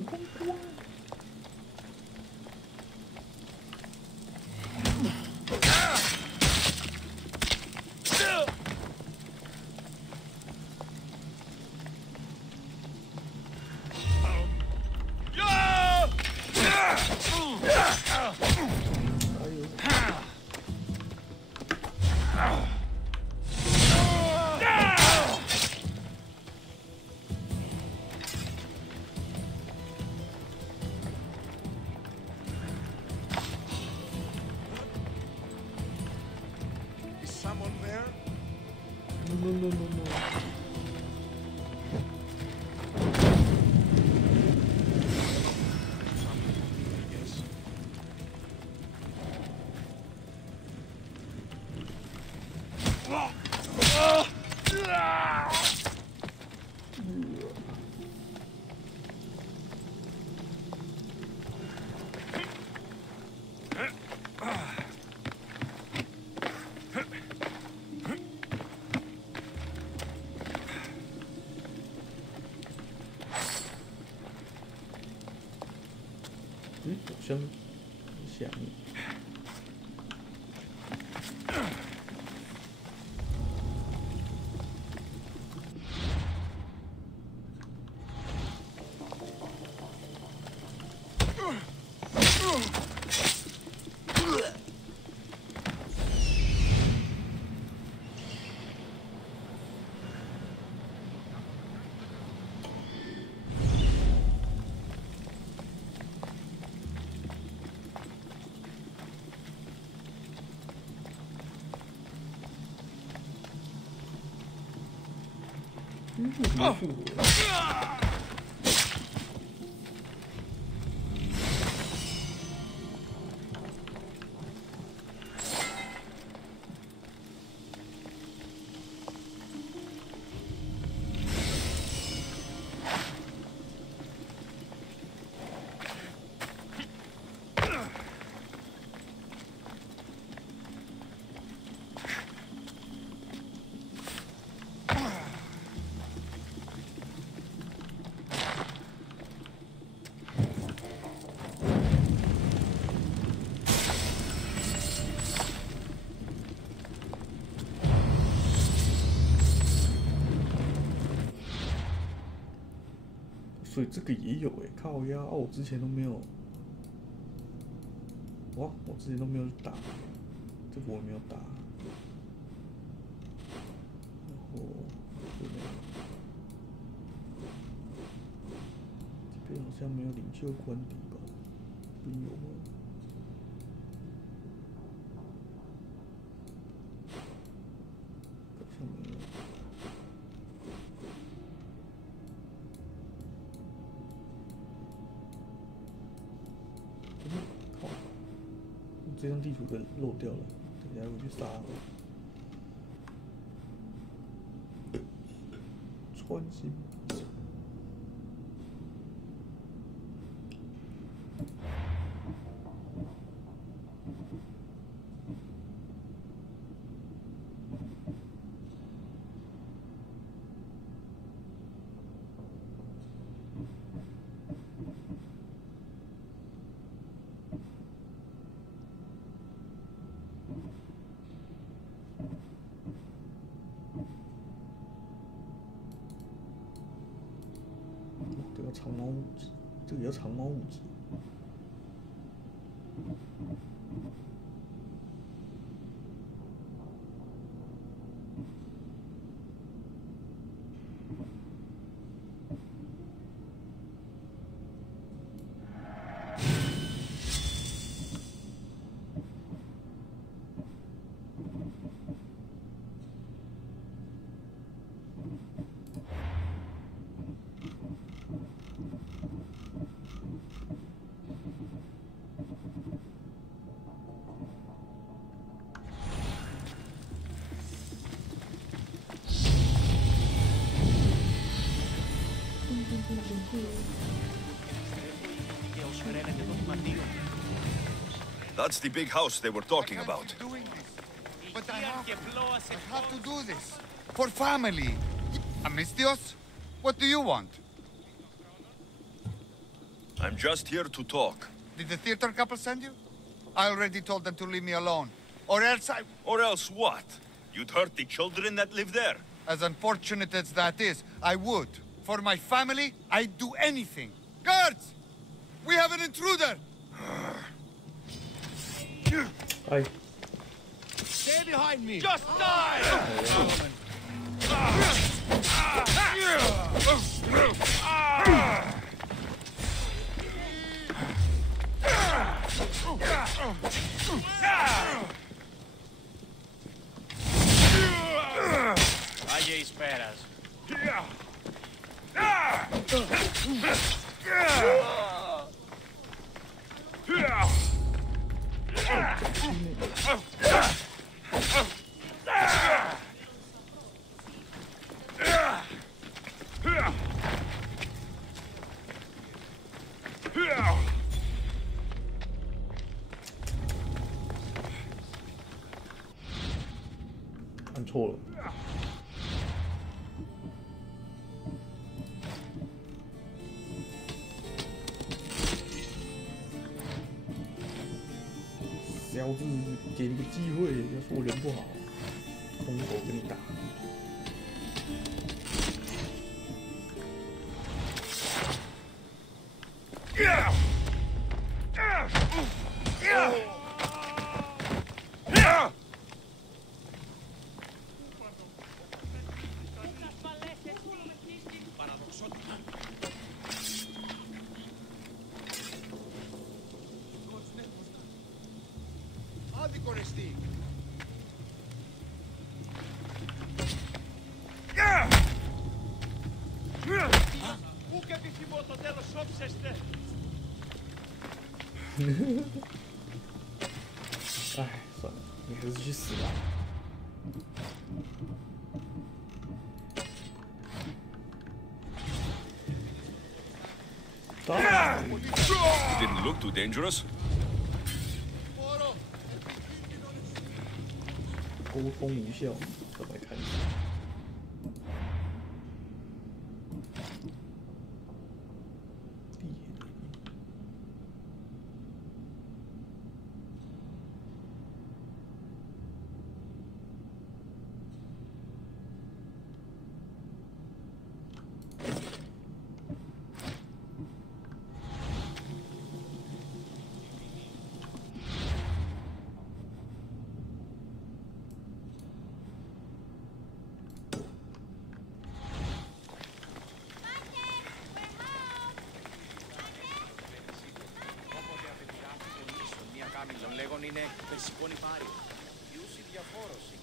光光。Someone there? No. Yes.好像下面。所以这个也有哎，靠腰哦！我之前都没有，哇，我之前都没有打，这个我没有打，然后这边好像没有领袖官邸吧？这边有吗？好像没有。这张地图给漏掉了，等一下我去杀了。穿心。这个长矛武器，这个叫长矛武器。That's the big house they were talking about. But I have to do this. For family. Amistios? What do you want? I'm just here to talk. Did the theater couple send you? I already told them to leave me alone. Or else I... Or else what? You'd hurt the children that live there? As unfortunate as that is, I would. For my family, I'd do anything. Guards! We have an intruder! Aye. Stay behind me! Just die! Vaya y esperas.按错了。小子，给你个机会，要说我人不好，空手跟你打。Άδικο ρεστή. Πού και επιθυμώ το τέλος όψεστε.哎，算了，你还是去死吧。It didn't look too dangerous. 沟通无效，赶快看一下。Τον λέγον είναι περσικόνη πάρη. Ιούση διαφόρωση.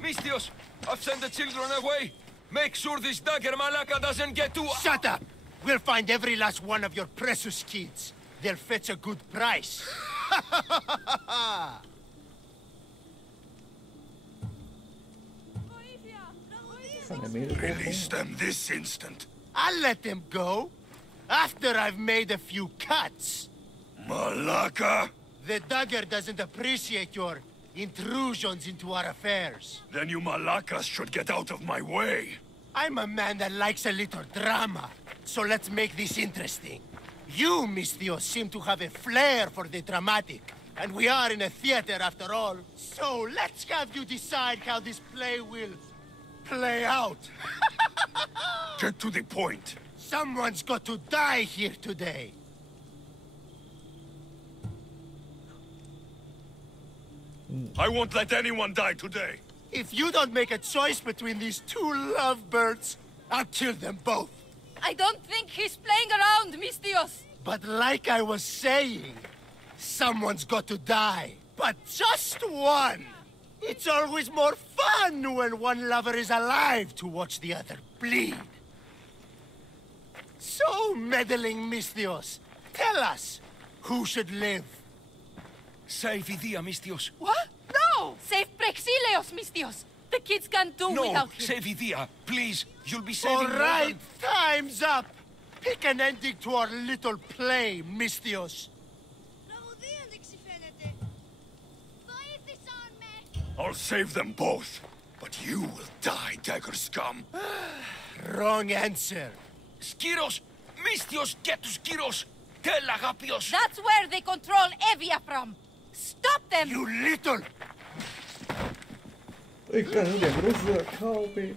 Mistios, I've sent the children away. Make sure this dagger Malaka doesn't get to... Shut up! We'll find every last one of your precious kids. They'll fetch a good price. Release them this instant. I'll let them go. After I've made a few cuts. Malaka! The dagger doesn't appreciate your intrusions into our affairs. Then you Malakas should get out of my way. I'm a man that likes a little drama. So let's make this interesting. You, Mistios, seem to have a flair for the dramatic. And we are in a theater after all. So let's have you decide how this play will play out. Get to the point. Someone's got to die here today. I won't let anyone die today. If you don't make a choice between these two lovebirds, I'll kill them both. I don't think he's playing around, Mistios. But like I was saying, someone's got to die. But just one. It's always more fun when one lover is alive to watch the other bleed. So, meddling Mistios, tell us, who should live? Save Idia, Mistios. What? No! Save Prexileos, Mistios. The kids can't do No, without him. save Idia, please. You'll be saving All right, time's up. Pick an ending to our little play, Mistios. I'll save them both, but you will die, dagger scum. Wrong answer. Skiros! Mistios, get to Skiros! Tell Agapios! That's where they control Evia from! Stop them! You little! 哎，干，两个都死了，靠背。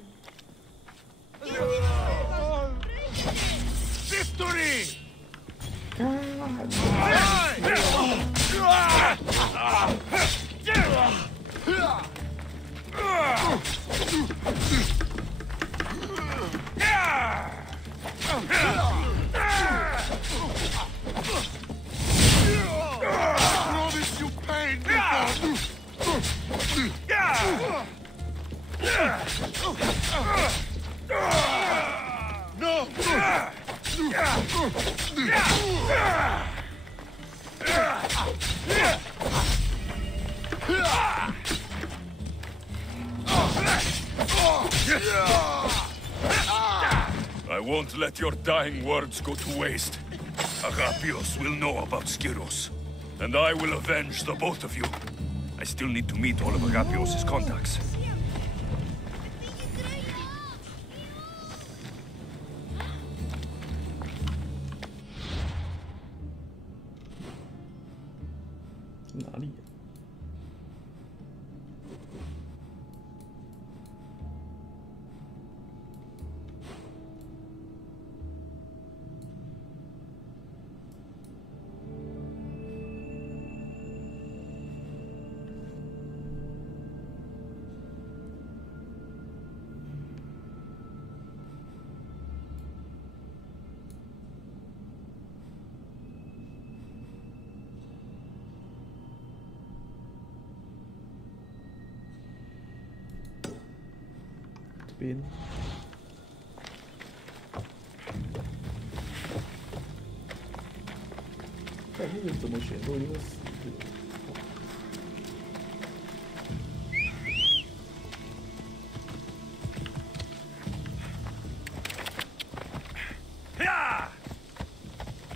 Victory! Promise you pain No! I won't let your dying words go to waste. Agapios will know about Skiros, and I will avenge the both of you. I still need to meet all of Agapios' contacts. Bin.看这个怎么选都一个死的。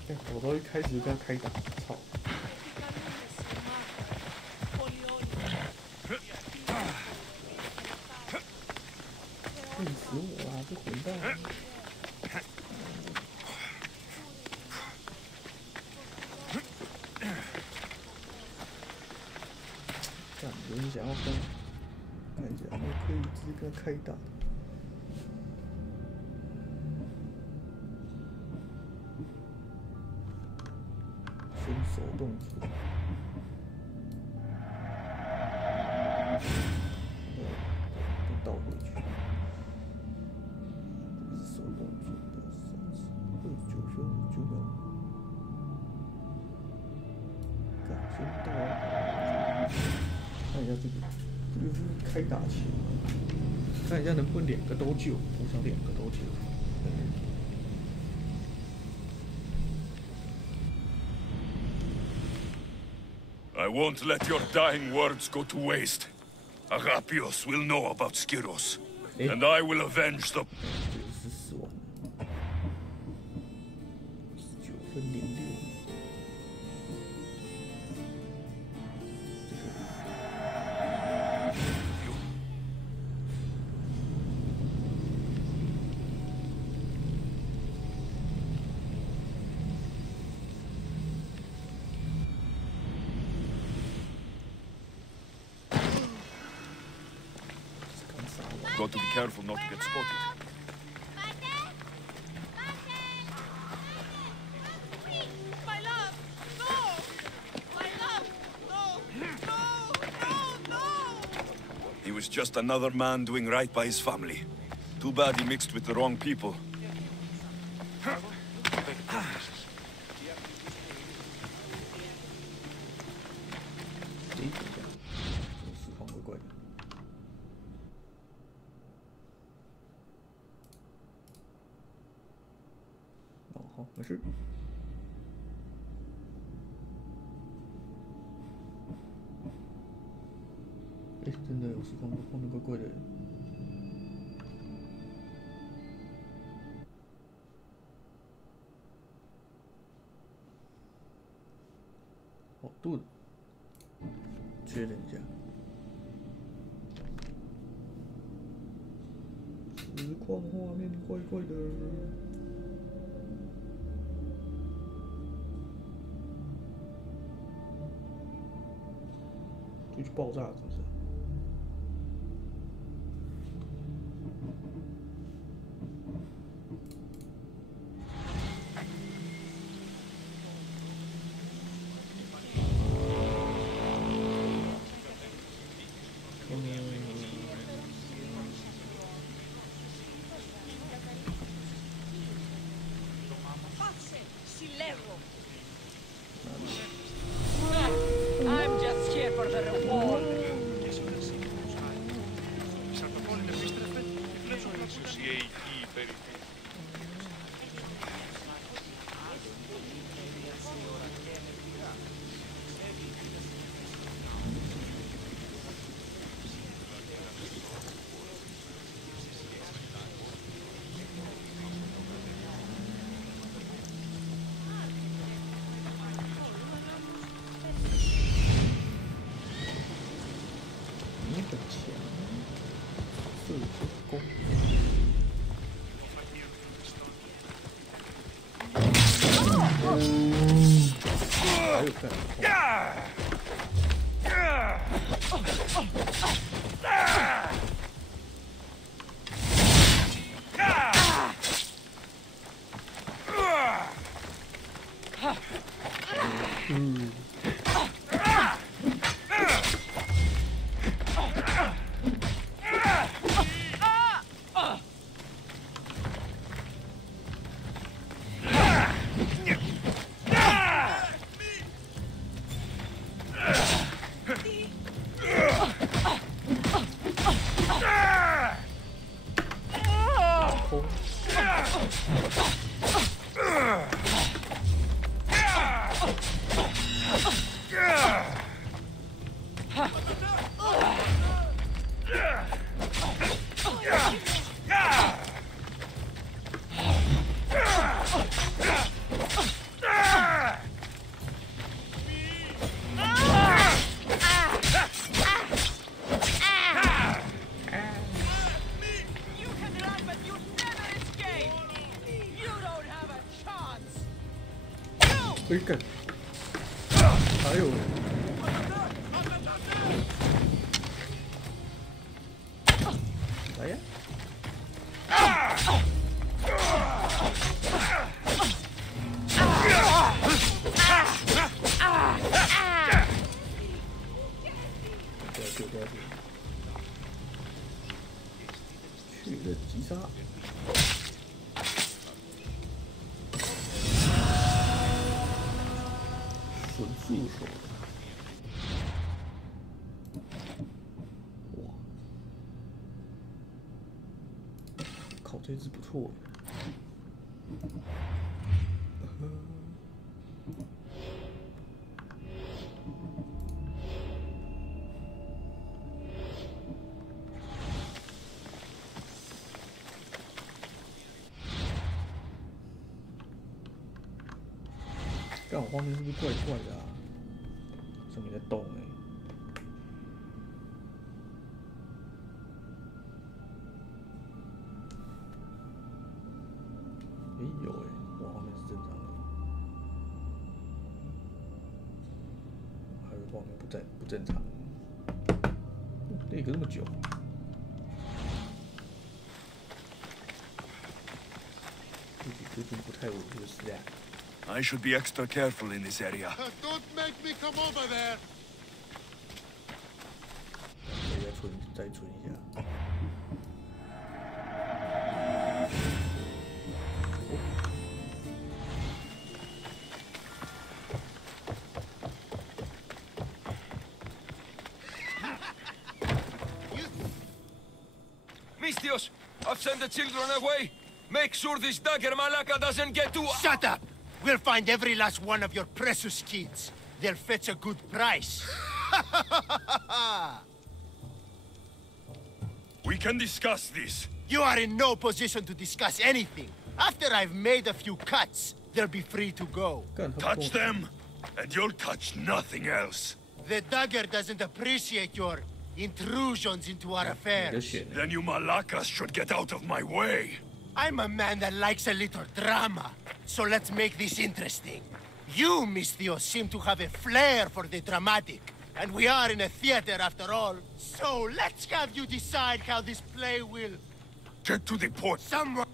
哎，我都一开始就跟他开打，操！ 气死我了，这混蛋！干，有人想要跟，看一下，我可以直接跟他开打。伸手动作。倒回去。 手动作的39分59秒，感先到，看一下这个是开打前，看一下能不能两个都救，我想两个都救。I won't let your dying words go to waste. Agapios will know about Skiros, and I will avenge the. 14万，9分06。Got to be careful not to get spotted. My love! No! My love! No! No! No! He was just another man doing right by his family. Too bad he mixed with the wrong people. 好，没事。哎，真的有时光碰到怪怪的人。盾，确认一下。实况画面怪怪的。就去爆炸是不是？I'm just here for the reward.哎干！还有，来呀！不要去了击杀。纯速手，哇！靠，这只不错。但我画面是不是怪怪的啊？上面在动哎、有哎、我画面是正常的，还有画面不正常，那个那么久。最近不太有这个时代。 I should be extra careful in this area. Don't make me come over there. 再存一下。Mistios, I've sent the children away. Make sure this dagger Malaka doesn't get to. Shut up! We'll find every last one of your precious kids. They'll fetch a good price. We can discuss this. You are in no position to discuss anything. After I've made a few cuts, they'll be free to go. Touch them, and you'll touch nothing else. The dagger doesn't appreciate your intrusions into our affairs. Then you Malakas should get out of my way. I'm a man that likes a little drama, so let's make this interesting. You, Misthios, seem to have a flair for the dramatic, and we are in a theater after all. So let's have you decide how this play will... Get to the point. Someone...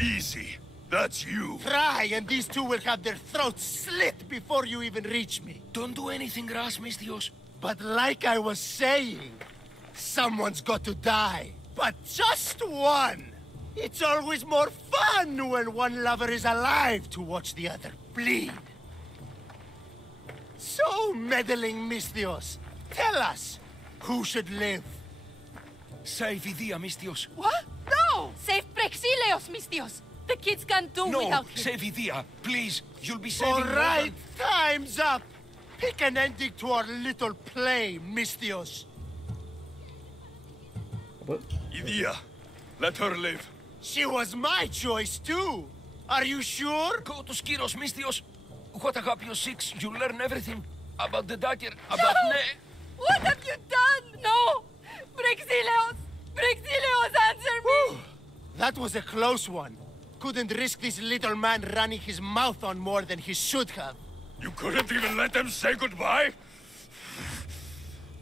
Easy. That's you. Try, and these two will have their throats slit before you even reach me. Don't do anything rash, Misthios. But like I was saying, someone's got to die. But just one! It's always more fun when one lover is alive to watch the other bleed. So, meddling Misthios, tell us, who should live? Save Idia, Misthios. What? No! Save Prexileos, Misthios! The kids can't do without him. No, save Idia, please. You'll be saving... All right, time's up! Pick an ending to our little play, Misthios. What? Idia, let her live. She was my choice, too. Are you sure? Go to Skiros, Misthios. What Agapios 6, you'll learn everything. About the dagger, about What have you done? No! Prexileos! Prexileos, answer me! That was a close one. Couldn't risk this little man running his mouth on more than he should have. You couldn't even let them say goodbye?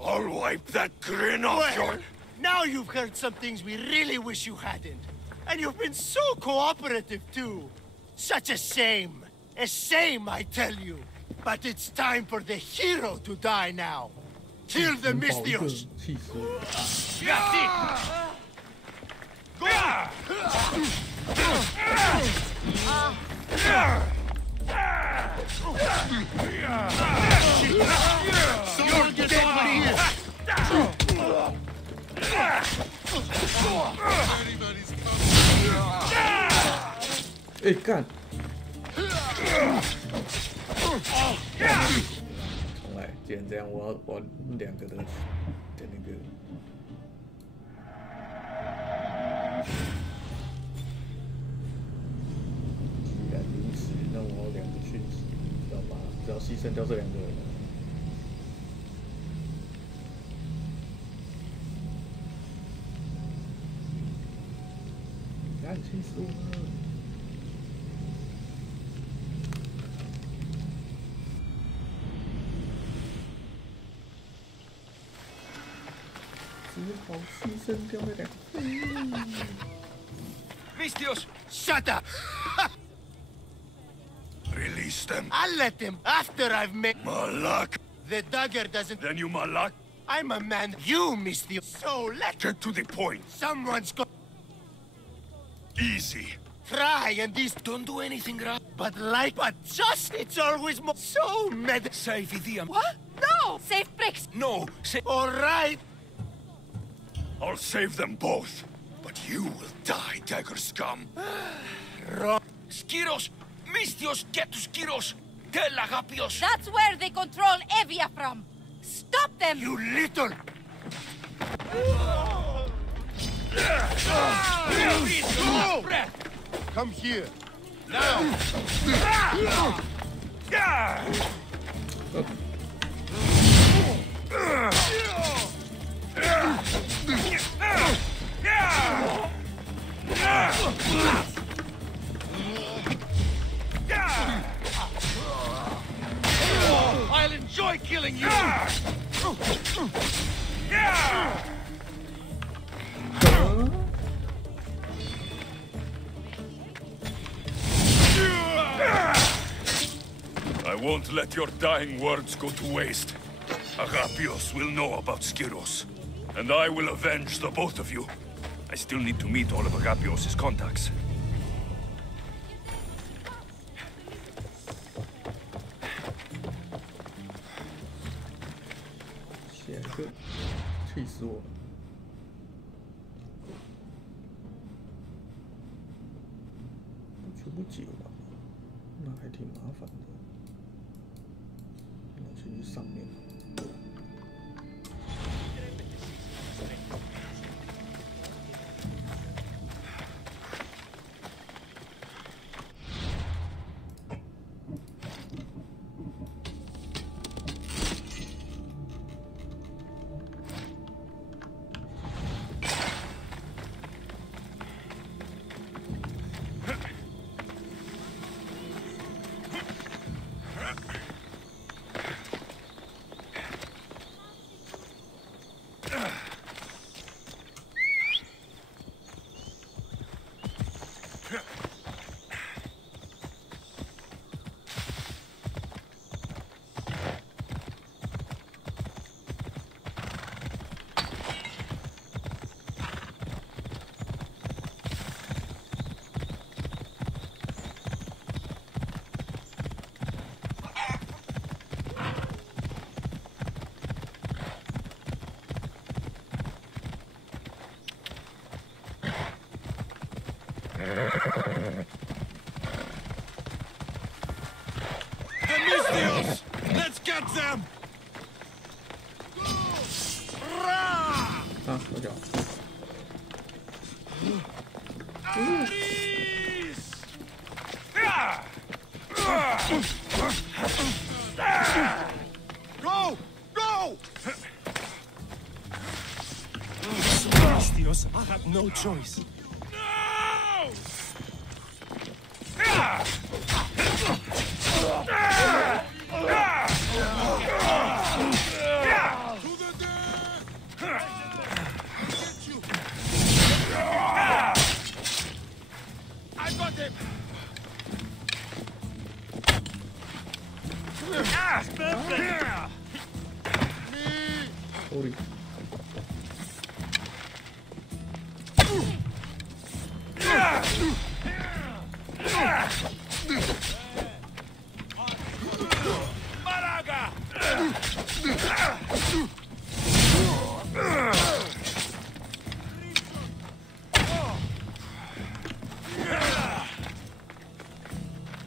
I'll wipe that grin off your... Now you've heard some things we really wish you hadn't. And you've been so cooperative, too. Such a shame. A shame, I tell you. But it's time for the hero to die now. Kill the Misthios! Someone get over here!哎，干！重来，既然这样，我要两个的那个。既然如此，那我要两个讯息，知道吗？只要牺牲掉这两个人。干，气死我了！只好牺牲掉那两个。Misthios! Shut up! Release them. I'll let them after I've made... Malak! The dagger doesn't... Then you Malak? I'm a man. You, Misthios. So let's... Get to the point. Someone's got... Easy. Try, and these... Don't do anything, But just... It's always more... So mad... Save Idia. What? No! Save Prex! No, save... All right! I'll save them both. But you will die, dagger scum. Skiros! Misthios, get to Skiros! Tell Agapios! That's where they control Evia from! Stop them! You little... Come here. Now! I'll enjoy killing you! I won't let your dying words go to waste. Agapios will know about Skiros, and I will avenge the both of you. I still need to meet all of Agapios' contacts. Shit, 气死我了！全部解完，那还挺麻烦的。那先去上面。The Mystios! Let's get them! 啊，我脚。Go! Go! Mystios, I had no choice. I got him! Sorry. Maraga!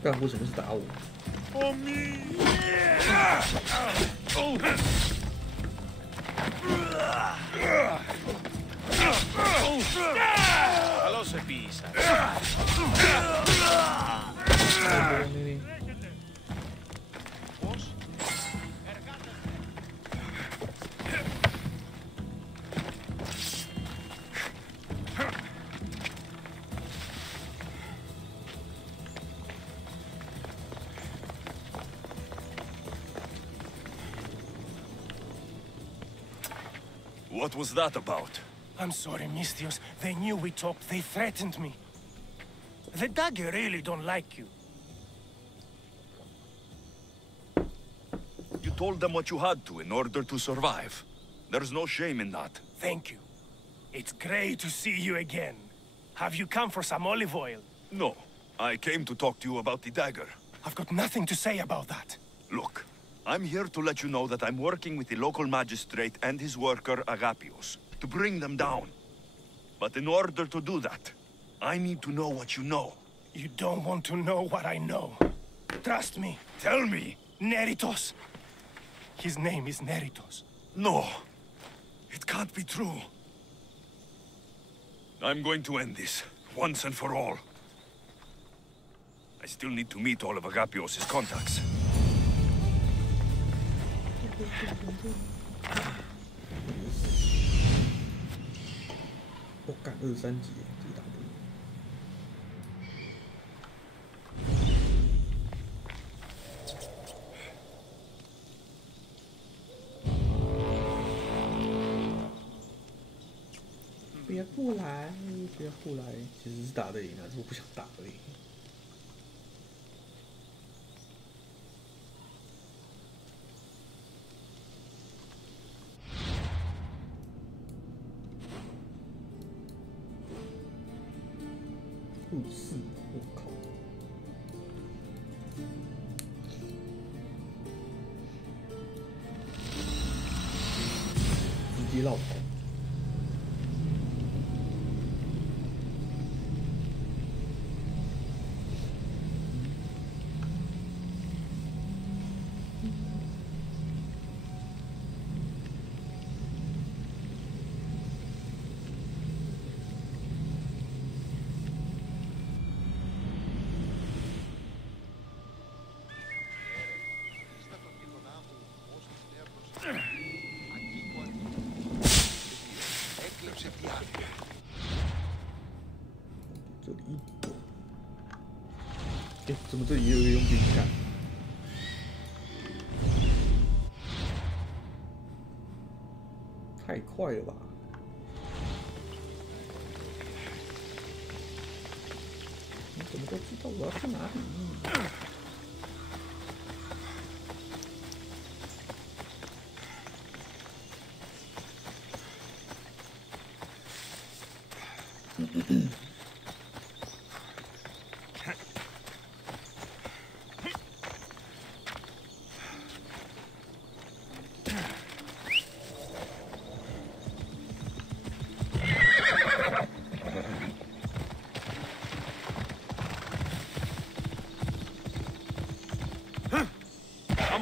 干为什么是打我？ Hello, Sepisa. What was that about? I'm sorry, Mystios. They knew we talked. They threatened me. The dagger really don't like you. You told them what you had to in order to survive. There's no shame in that. Thank you. It's great to see you again. Have you come for some olive oil? No. I came to talk to you about the dagger. I've got nothing to say about that. Look, I'm here to let you know that I'm working with the local magistrate and his worker, Agapios, to bring them down. But in order to do that, I need to know what you know. You don't want to know what I know. Trust me. Tell me. Neritos. His name is Neritos. No. It can't be true. I'm going to end this, once and for all. I still need to meet all of Agapios' contacts. 我干23级，这个打不赢。别过来，别过来，其实是打得赢啊，只是我不想打而已。54，我靠！直接绕跑。这里，哎，怎么这里也有一个佣兵干？太快了吧！你怎么都知道我要去哪里？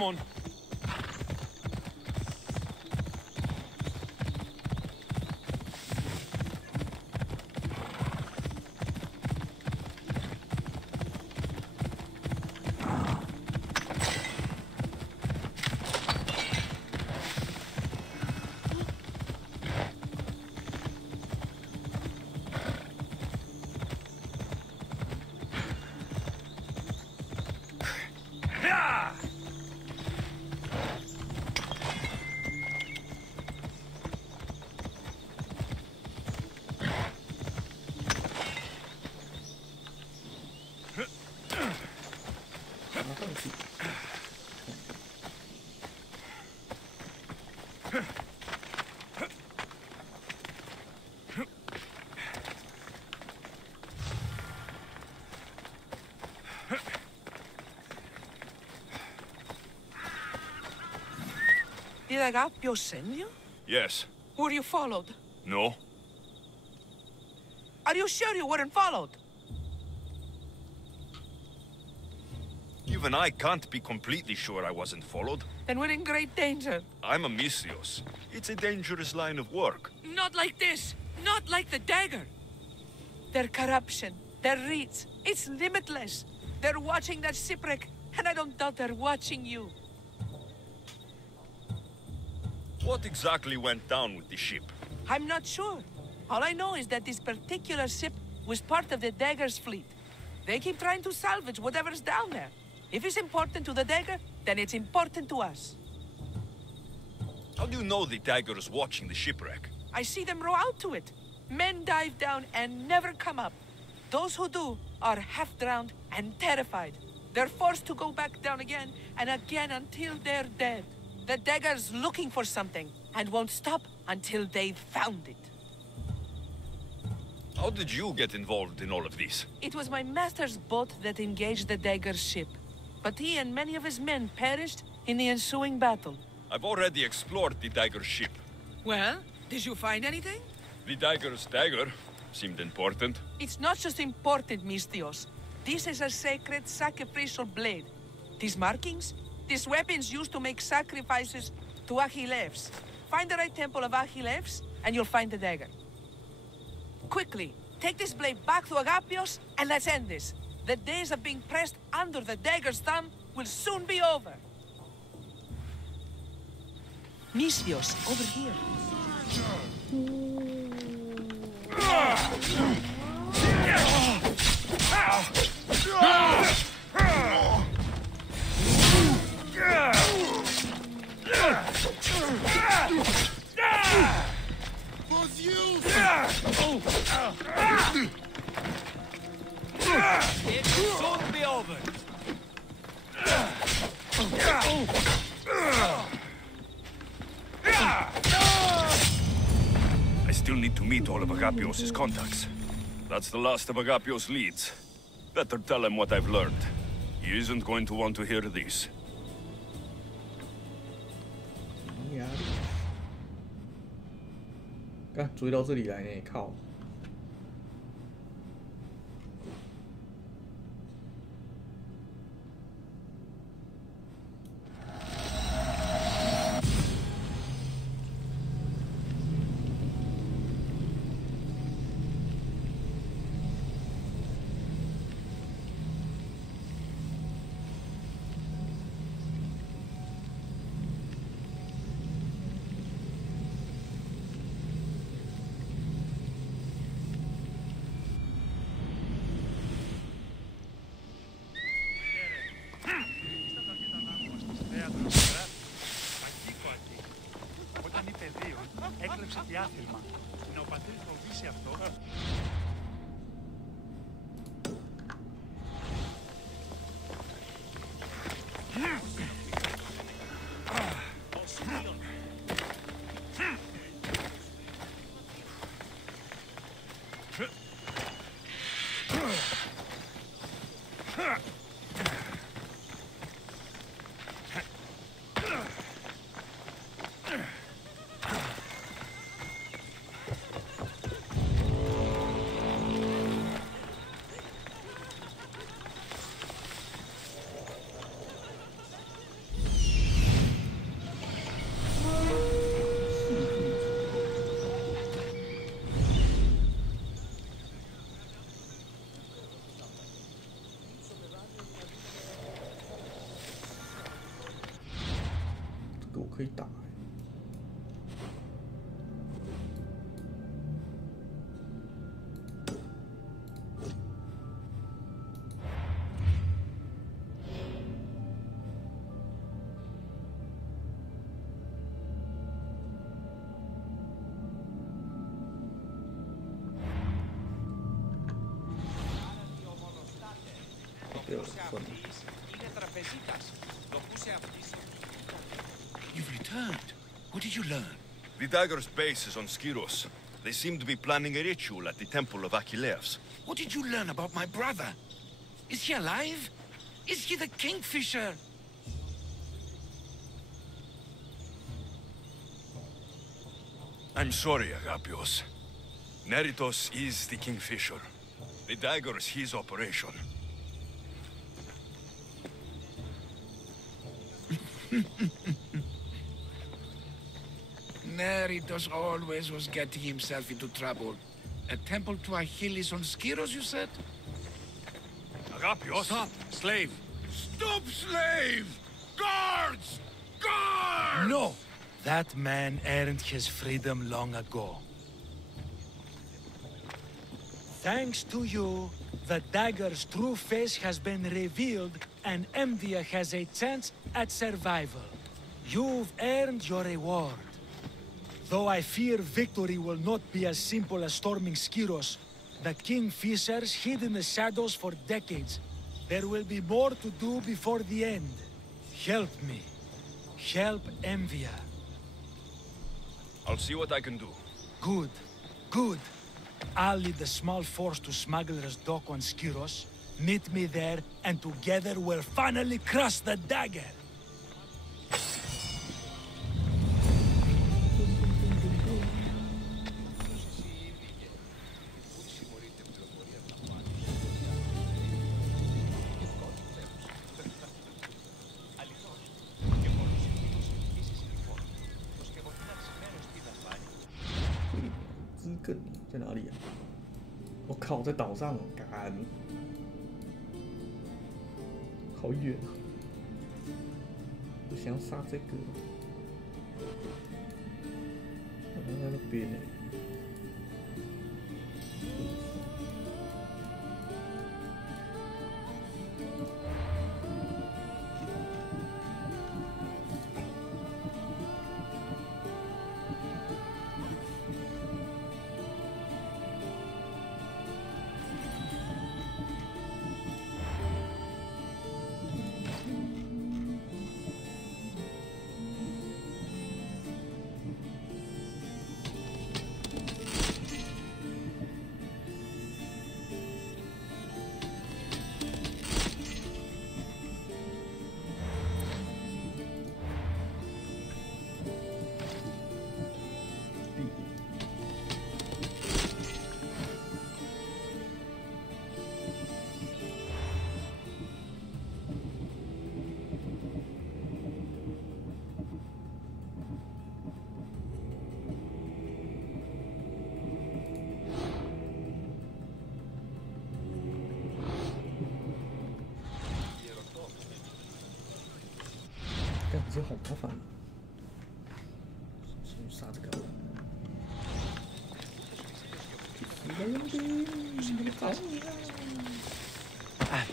Come on. Did Agapio send you? Yes. Were you followed? No? Are you sure you weren't followed? Even I can't be completely sure I wasn't followed. Then we're in great danger. I'm a Misthios. It's a dangerous line of work. Not like this. Not like the dagger. Their corruption, their reach, it's limitless. They're watching that shipwreck, and I don't doubt they're watching you. What exactly went down with the ship? I'm not sure. All I know is that this particular ship was part of the Dagger's fleet. They keep trying to salvage whatever's down there. If it's important to the Dagger, then it's important to us. How do you know the Dagger is watching the shipwreck? I see them row out to it. Men dive down and never come up. Those who do are half-drowned and terrified. They're forced to go back down again and again until they're dead. The Dagger's looking for something and won't stop until they've found it. How did you get involved in all of this? It was my master's boat that engaged the Dagger's ship. But he and many of his men perished in the ensuing battle. I've already explored the Dagger's ship. Well, did you find anything? The Dagger's dagger seemed important. It's not just important, Misthios. This is a sacred sacrificial blade. These markings? These weapons used to make sacrifices to Achilles. Find the right temple of Achilles, and you'll find the dagger. Quickly, take this blade back to Agapios, and let's end this. The days of being pressed under the dagger's thumb will soon be over. Misthios, over here. It will soon be over. I still need to meet all of Agapios' contacts. That's the last of Agapios' leads. Better tell him what I've learned. He isn't going to want to hear this.刚追到这里来呢，靠！Έκλεψε και άθλημα. Να ο πατέρας φοβήσει αυτό. 可以打。You've returned. What did you learn? The Dagger's base is on Skiros. They seem to be planning a ritual at the Temple of Achilles. What did you learn about my brother? Is he alive? Is he the Kingfisher? I'm sorry, Agapios. Neritos is the Kingfisher. The Dagger is his operation. Neritos always was getting himself into trouble. A temple to Achilles on Skiros, you said? Agapios! Stop, slave! Stop, slave! Guards! Guards! No! That man earned his freedom long ago. Thanks to you, the Dagger's true face has been revealed and Envia has a chance at survival. You've earned your reward. Though I fear victory will not be as simple as storming Skiros, the Kingfishers hid in the shadows for decades. There will be more to do before the end. Help me. Help Envia. I'll see what I can do. Good. Good. I'll lead the small force to Smuggler's Dock on Skiros. Meet me there, and together we'll finally crush the Dagger!根在哪里啊？我靠，在岛上，干，好远啊！我想要杀这个，在那边呢。这好麻烦，杀这个。哎。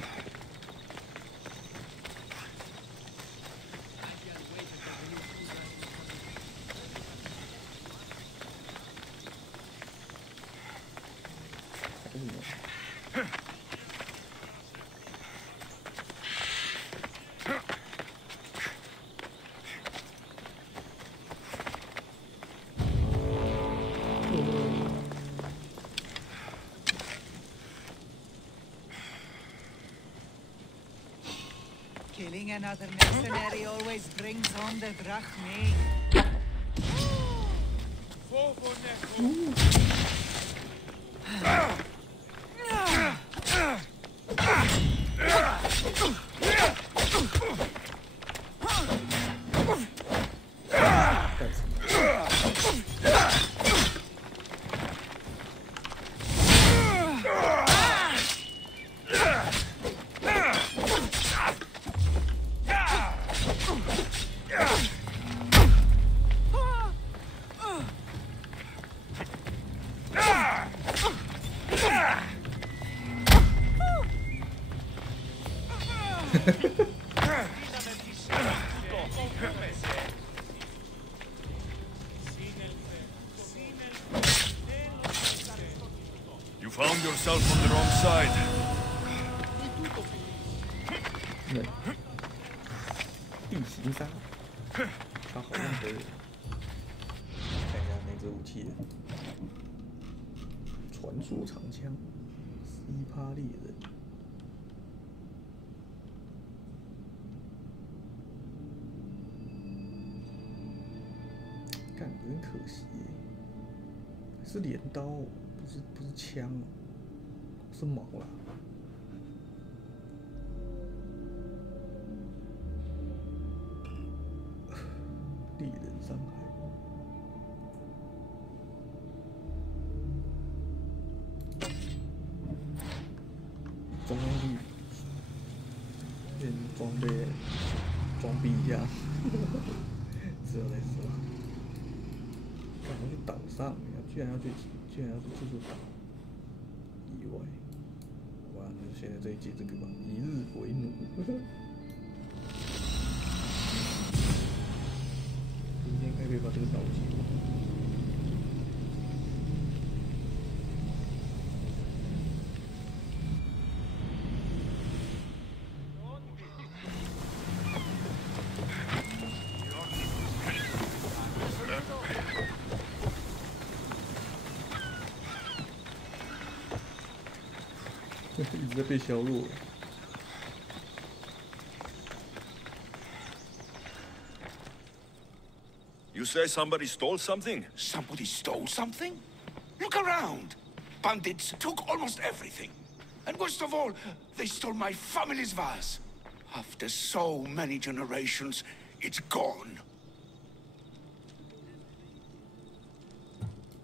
Killing another mercenary always brings home the drachmain. You found yourself on the wrong side. 对，地形杀，他好像可以看一下那支武器的传说长枪，斯帕猎人。干，有点可惜耶，是镰刀哦，不是枪哦，是矛啦。猎人伤害，中力，先装备装逼一下，之后再说。干嘛去岛上？居然要去这座岛以外，好吧，那就现在这一节这个吧，一日为奴。今天可以把这个岛解。一直在被削弱。You say somebody stole something? Somebody stole something? Look around. Bandits took almost everything. And worst of all, they stole my family's vase. After so many generations, it's gone.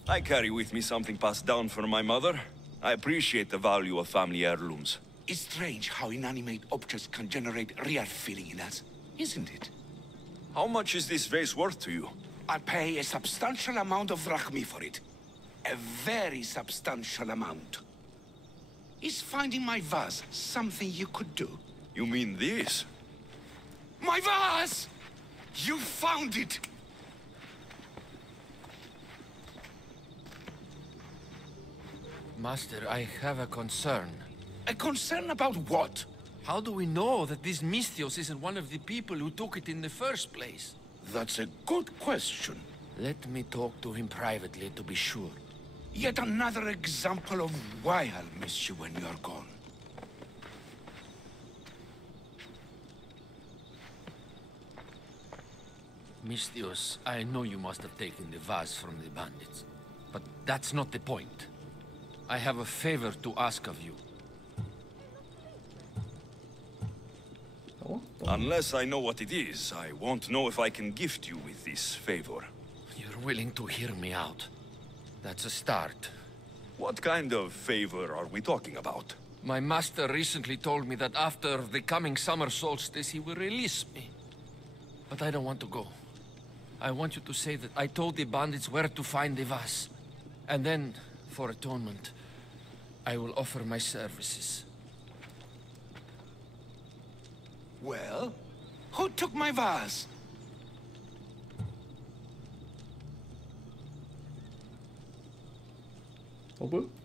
I carry with me something passed down from my mother. I appreciate the value of family heirlooms. It's strange how inanimate objects can generate real feeling in us, isn't it? How much is this vase worth to you? I pay a substantial amount of drachmi for it. A very substantial amount. Is finding my vase something you could do? You mean this? My vase! You found it! Master, I have a concern. A concern about what? How do we know that this Misthios isn't one of the people who took it in the first place? That's a good question. Let me talk to him privately to be sure. Yet another example of why I'll miss you when you're gone. Misthios, I know you must have taken the vase from the bandits. But that's not the point. I have a favor to ask of you. Unless I know what it is, I won't know if I can gift you with this favor. You're willing to hear me out. That's a start. What kind of favor are we talking about? My master recently told me that after the coming summer solstice, he will release me. But I don't want to go. I want you to say that I told the bandits where to find the vase. And then, for atonement, I will offer my services. Well, who took my vase?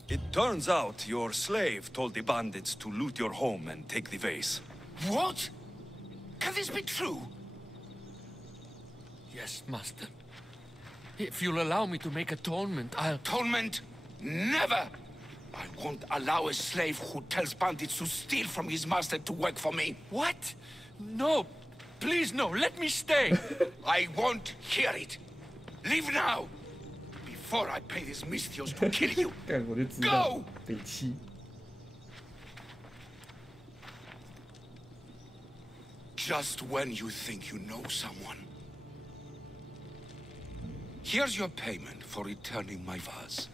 It turns out your slave told the bandits to loot your home and take the vase. What? Can this be true? Yes, master. If you'll allow me to make atonement, I'll... Atonement? Never! I won't allow a slave who tells bandits to steal from his master to work for me. What? No! Please, no! Let me stay! I won't hear it! Leave now! Before I pay these Misthios to kill you! 干，我就知道，北七。Just when you think you know someone. Here's your payment for returning my vase.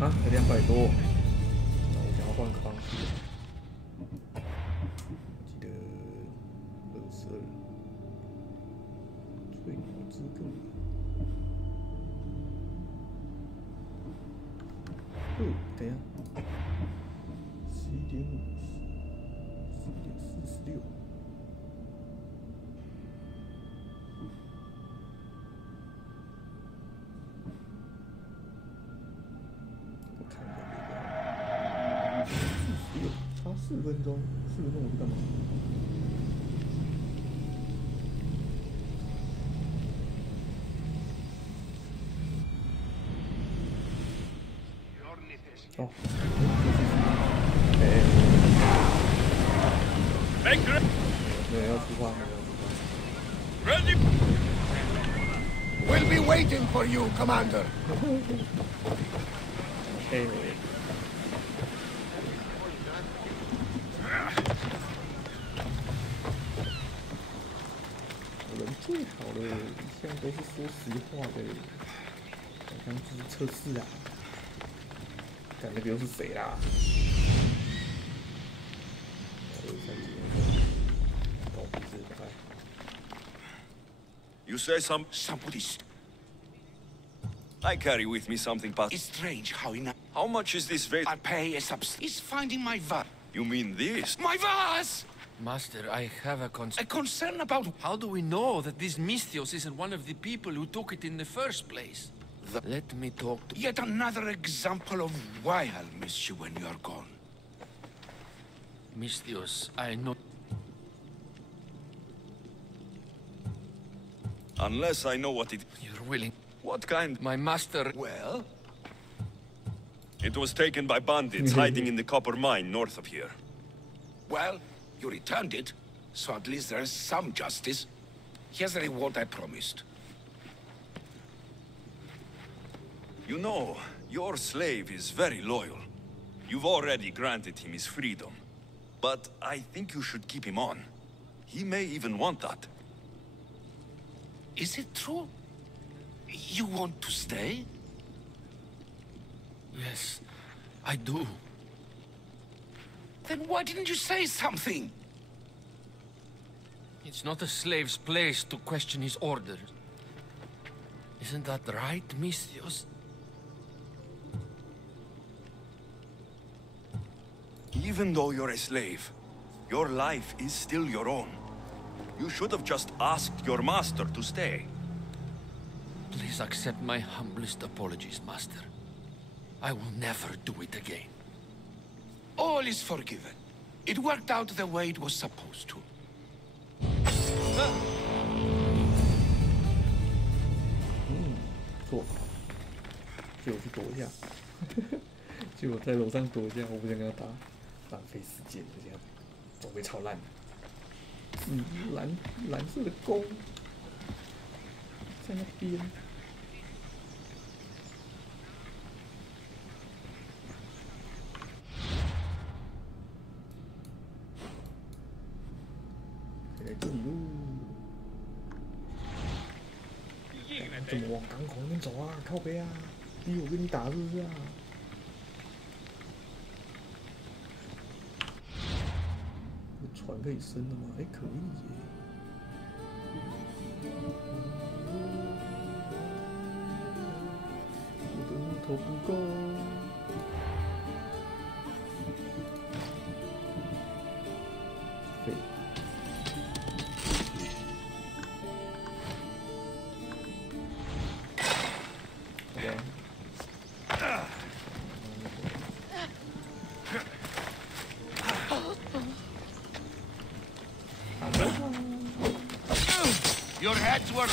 啊，才200多，那我想要换个方式。我记得22，翠鸟之歌。等一下，11:46。我看一下这个，46，差4分钟，4分钟我去干嘛？哦，没有要出发，没有要出发。Ready? We'll be waiting for you, Commander. Okay. 人最好的一向都是说实话的，好像就是测试啊。看那个又是谁啦？You say somebody's. I carry with me something, but It's strange how How much is this vase? I pay a He's finding my vase. You mean this? My vase! Master, I have a concern. A concern about... How do we know that this Misthios isn't one of the people who took it in the first place? Let me talk to... Yet another example of why I'll miss you when you're gone. Misthios, I know... Unless I know what it... You're willing... What kind? My master... Well? It was taken by bandits hiding in the copper mine north of here. Well, you returned it, so at least there's some justice. Here's the reward I promised. You know, your slave is very loyal. You've already granted him his freedom. But I think you should keep him on. He may even want that. Is it true? You want to stay? Yes, I do. Then why didn't you say something? It's not a slave's place to question his orders. Isn't that right, Misthios? Even though you're a slave, your life is still your own. You should have just asked your master to stay. Please accept my humblest apologies, Master. I will never do it again. All is forgiven. It worked out the way it was supposed to. 错，结果去躲一下，结果在楼上躲一下，我不想跟他打，浪费时间，这样装备超烂。蓝色的弓在那边。来这里喽！怎么往港口那边走啊？靠北啊！逼我跟你打是不是啊？这船可以升的吗？哎，可以耶！我的木头不够。废。Your heads were...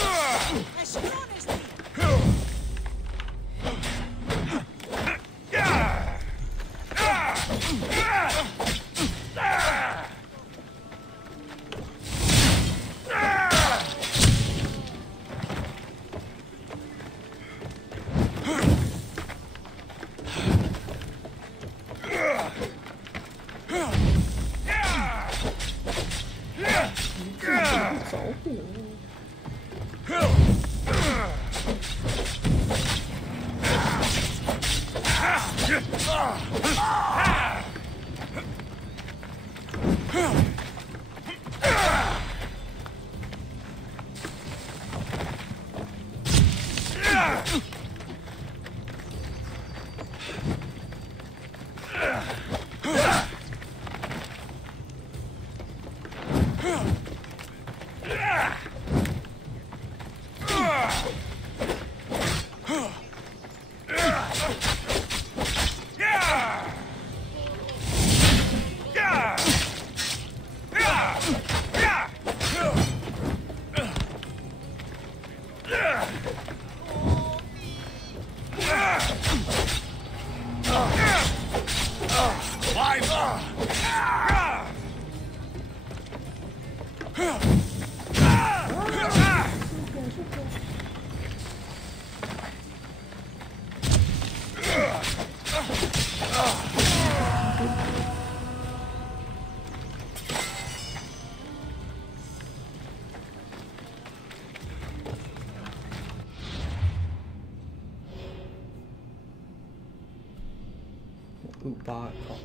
58，靠！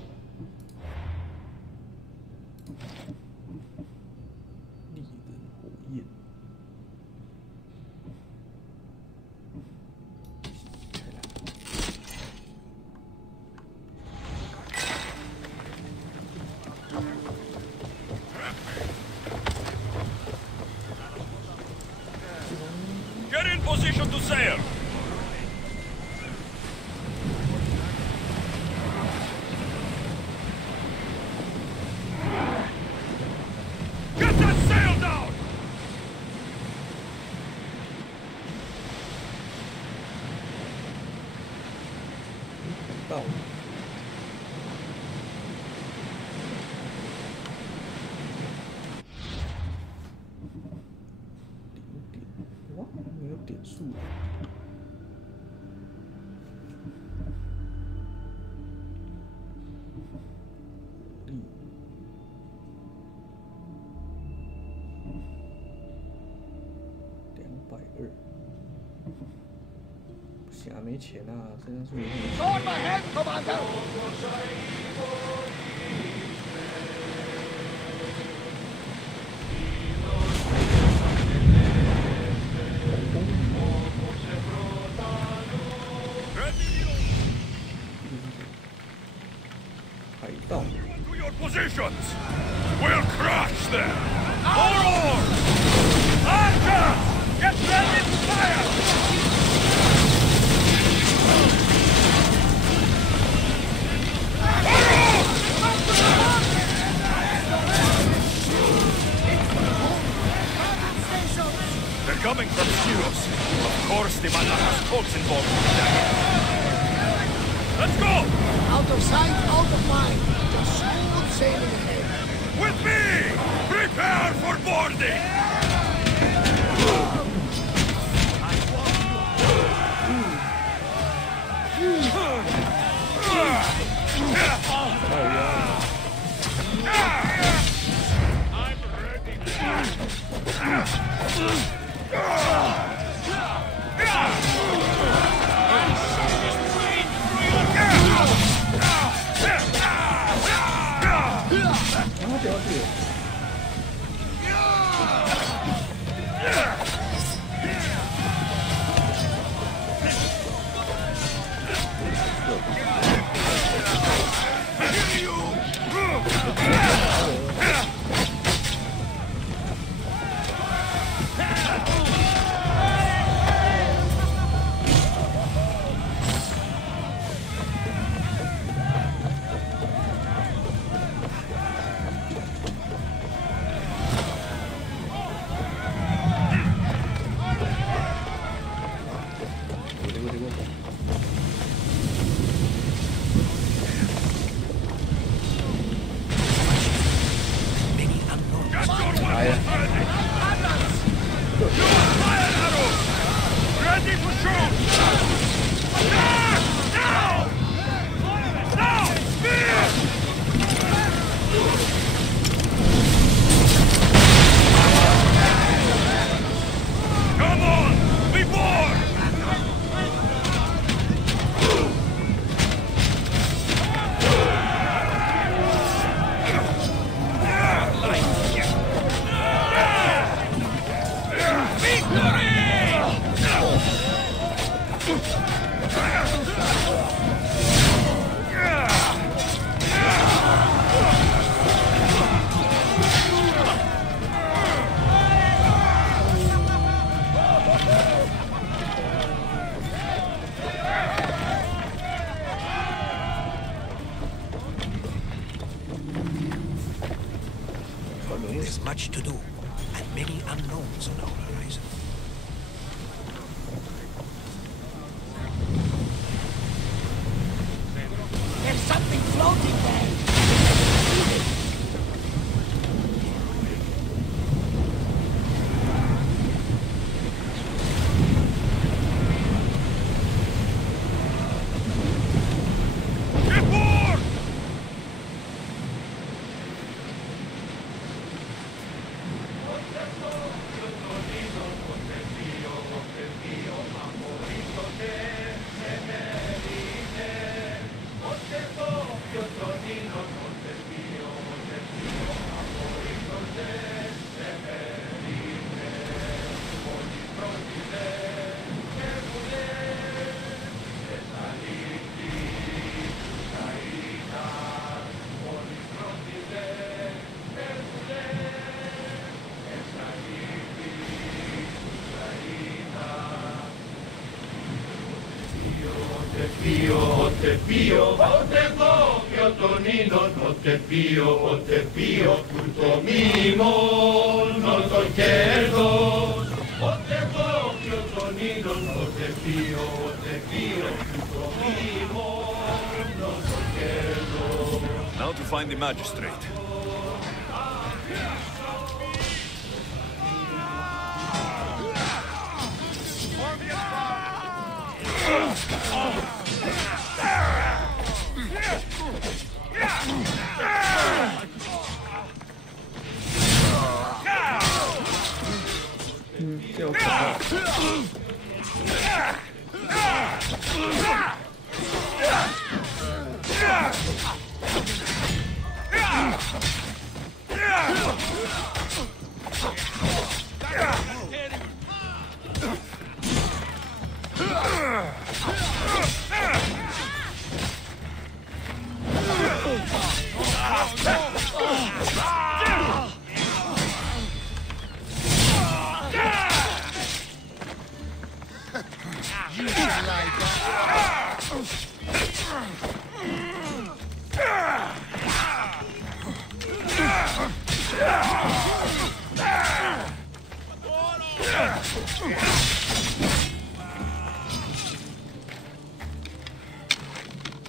利刃火焰。 Get in position to sail! Get that sail down! 到了。 哇，没有点数。力220。不行啊，没钱啊，身上是没钱。海盗。 To your positions! We'll crush them! All oars! Archers! Get ready to fire! They're coming from Syros. Of course, the Malakas folks involved with that. Let's go! Out of sight, out of mind. Just smooth sailing ahead. With me! Prepare for boarding! There's much to do, and many unknowns on our horizon. There's something floating there! Ote pio, ote gokio tonino, ote pio, το μήμο, το κέρδος. Ote gokio tonino, ote pio, το μήμο, το κέρδος. Now to find the magistrate.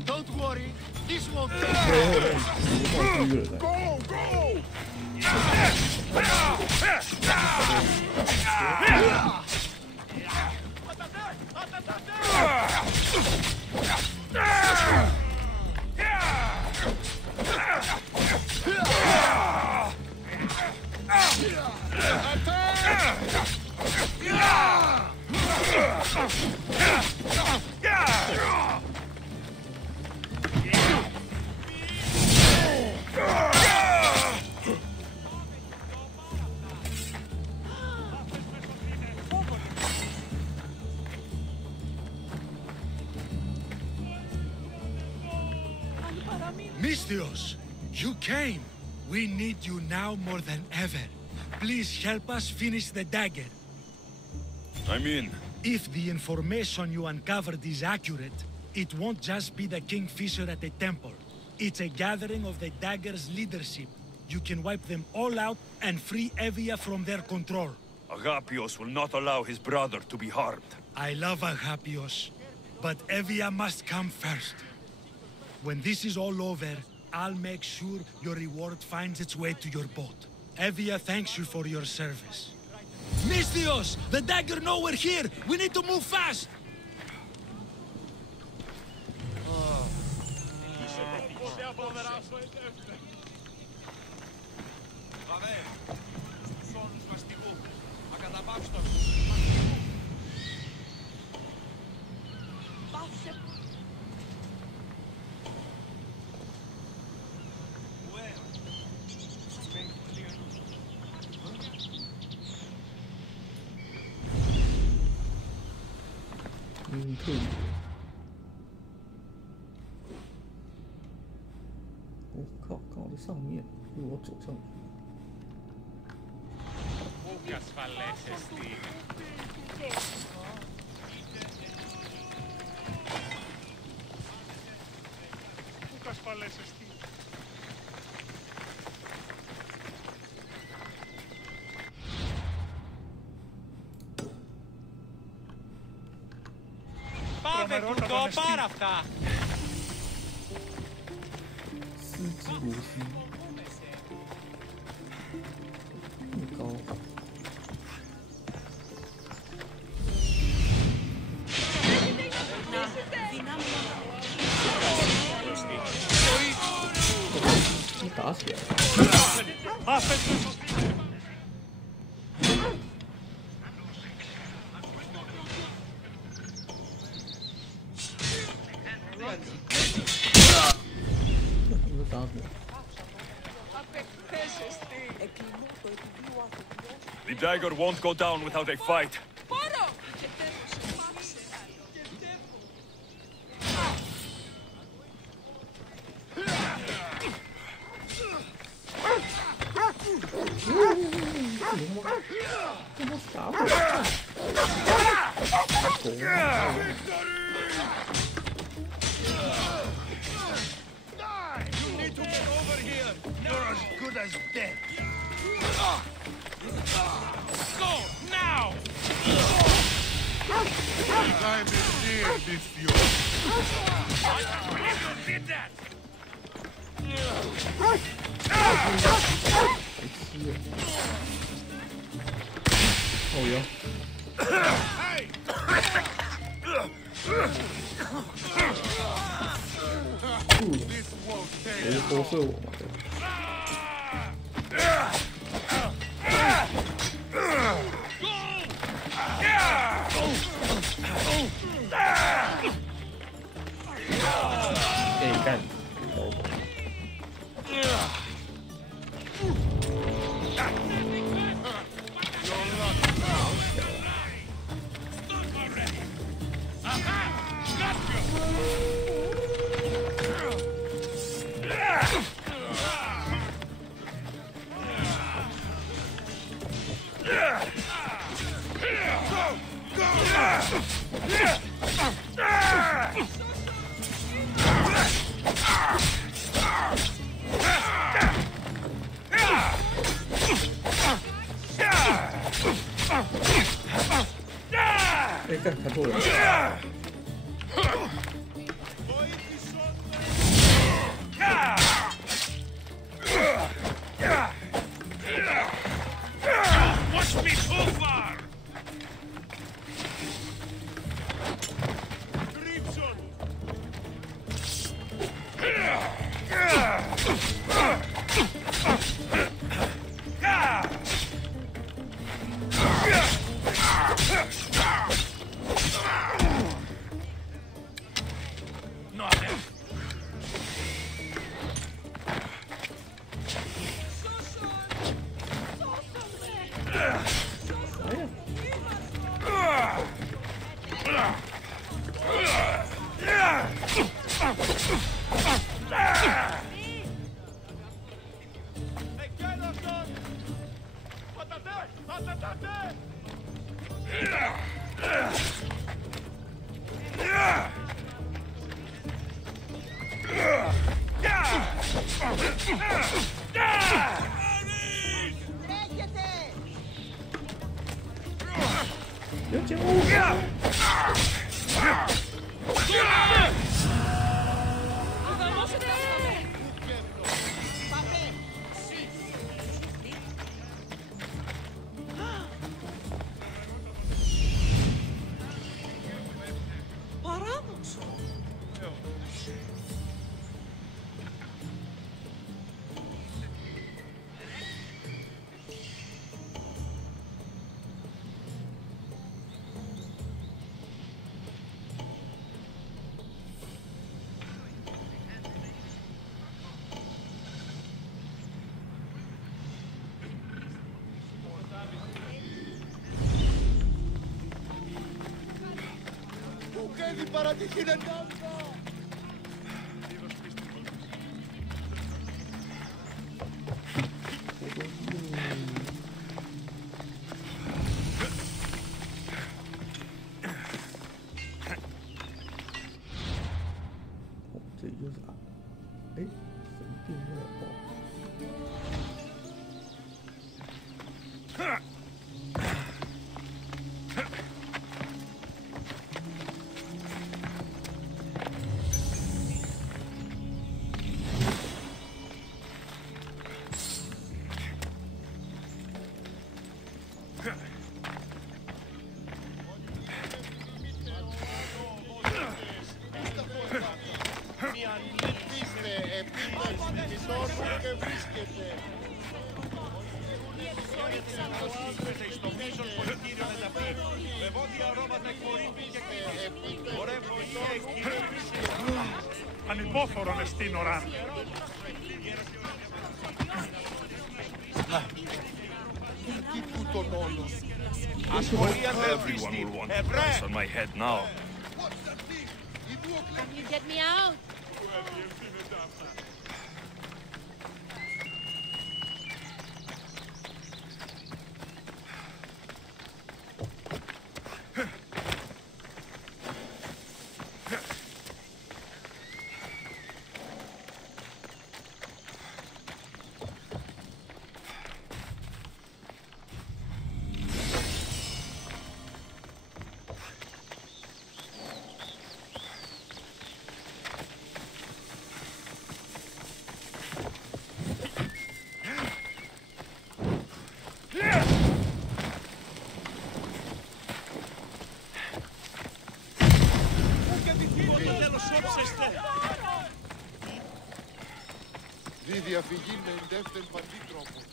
Don't worry, this won't take long. Go, go! Misthios, you came. We need you now more than ever. Please help us finish the dagger. I'm in. If the information you uncovered is accurate, it won't just be the Kingfisher at the temple. It's a gathering of the dagger's leadership. You can wipe them all out and free Evia from their control. Agapios will not allow his brother to be harmed. I love Agapios, but Evia must come first. When this is all over, I'll make sure your reward finds its way to your boat. Evia thanks you for your service. Misthios! The dagger nowhere here! We need to move fast!我靠，刚好在上面，因为我走上去。 Πού ασφαλές εστί. Πού ασφαλές εστί. Πάμε τούτο, πάρα αυτά. 司机螺丝，那么高。 你打起来了！ The dagger won't go down without a fight. to get over here! You're as good as dead! Go, now! Time is near, Mistio. I can't believe you did that! Oh yeah. Hey! This won't take 谁都是我嘛的。哎干！哎干，看错了。Watch me too far!有见我。Para ti, Ginendanza!这又是啥？哎，神定位哦。Ανυπόφορον εστίν οράν. Τι τούτον όλος. Everyone will want a price on my head now. Can you get me out? Κόψεστε! Δι διαφυγή με εντεύθεν παντή τρόπο.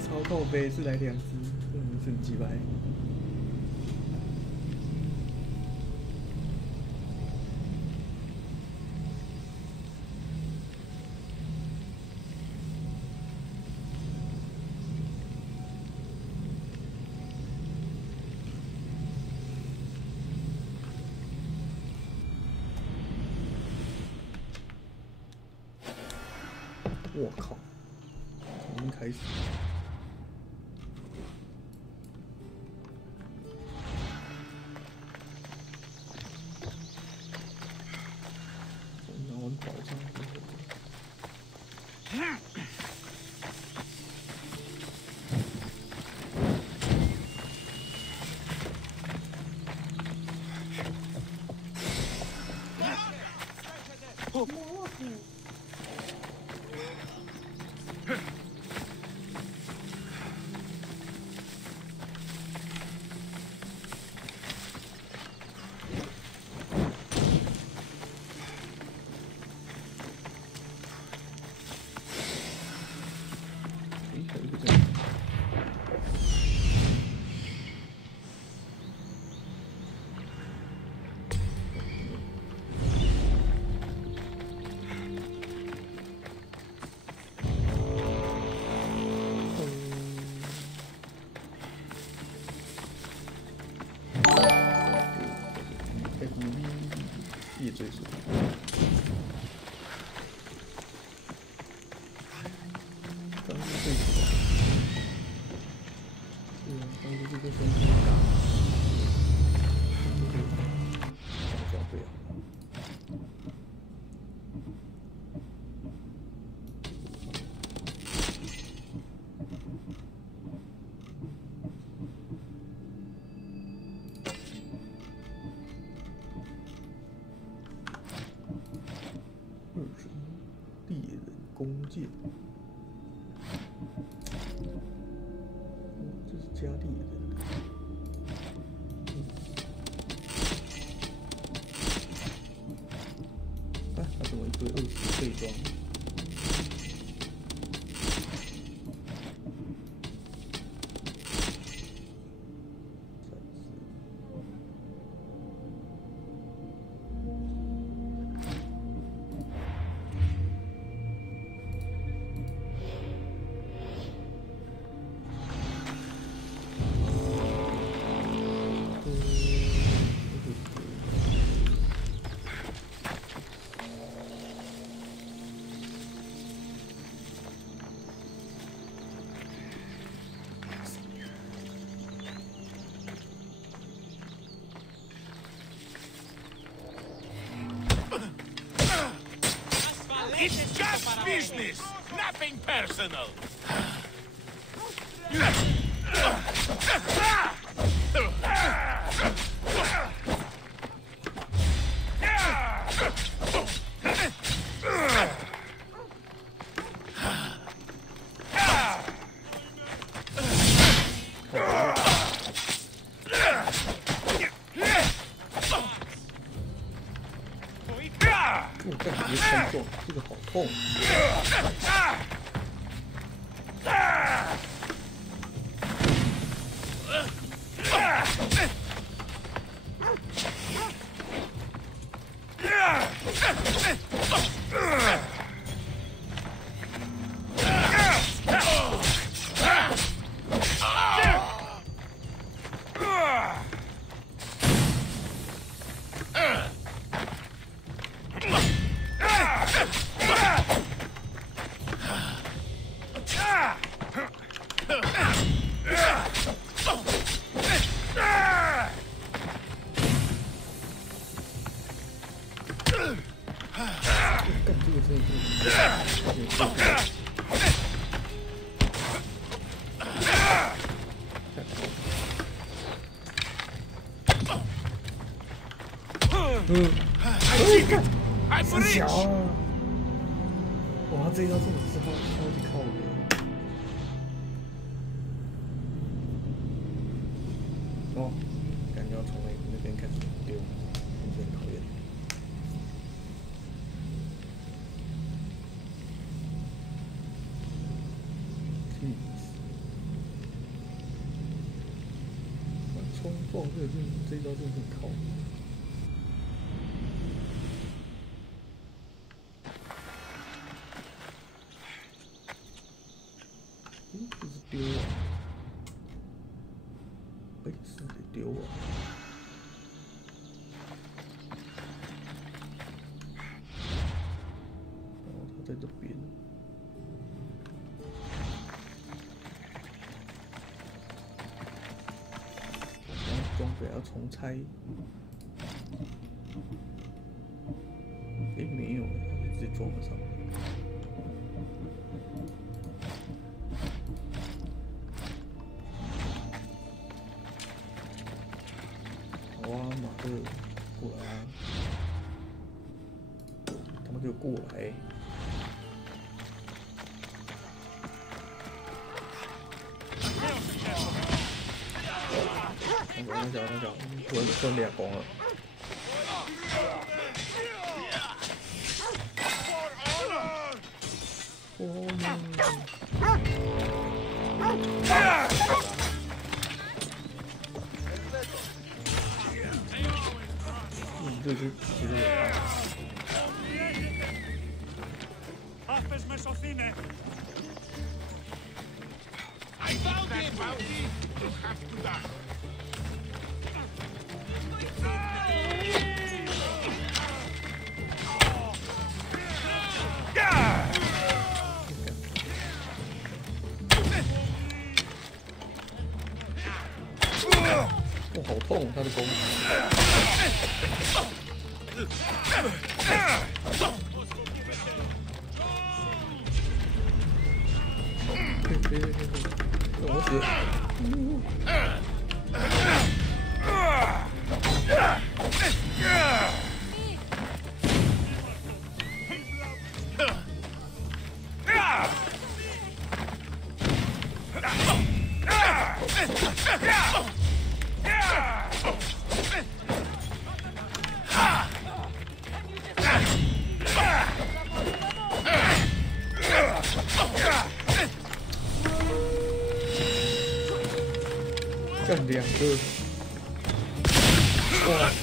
超靠背是来2只，这种是很鸡掰。我靠！重新开始。然后保障。夜追溯。刚是最主要。对啊，刚是这个升级大。装备啊。猎人弓箭，这是加猎人的。啊，他怎么一堆20废装？It's just business, nothing personal.这个好痛！很小啊！哇，这一招这么超级靠背！哦，感觉要从那边开始丢，真是很讨厌。冲撞这招真的很靠谱。这是丢啊！是得丢啊！哦，他在这边。装备要重拆。没有，直接装了上面。好啊，马克，过来啊！他们给我过来！那脚，突然俩光了。这是其实I found him! You have to die. Yeah! 哦，好痛，他的攻。别，我死。干2个！我操！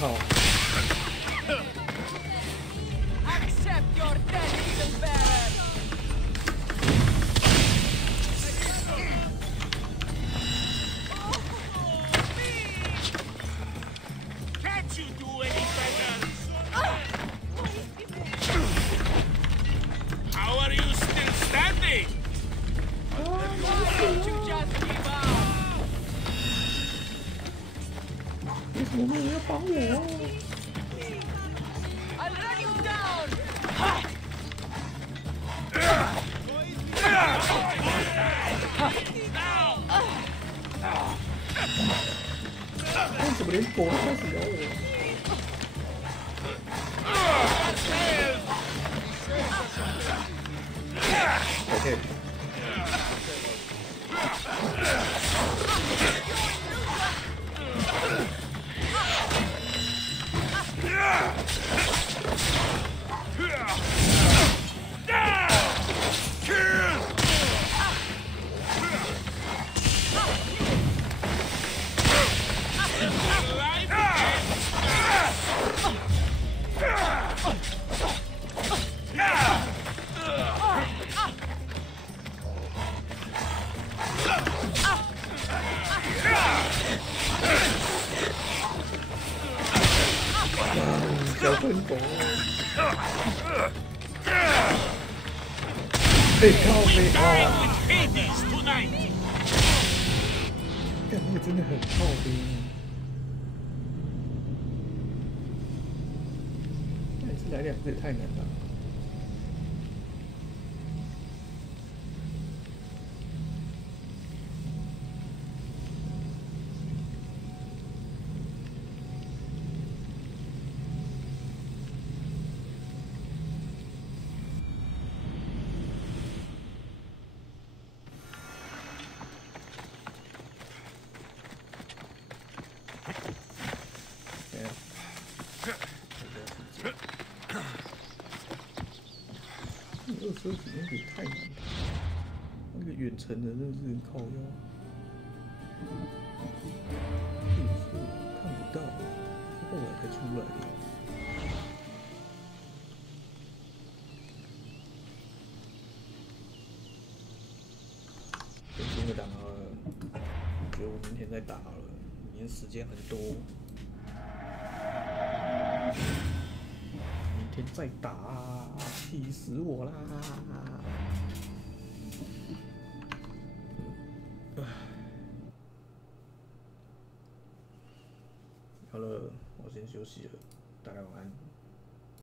Accept your death, evil bearer! Can't you do any better? How are you still standing? Why don't you just give up? 为什么没有人要帮我？ I'll run you down! 为什么连狗都开始咬我？ OK。小笨狗，被靠背啊！干那个真的很靠背。那一次来2个也太难了。20体验也太难了，那个远程的真的是很靠腰，看不到，后来才出来的。先清个档好了，我觉得我明天再打好了，明天时间很多。明天再打，气死我啦！好了，我先休息了，大家晚安。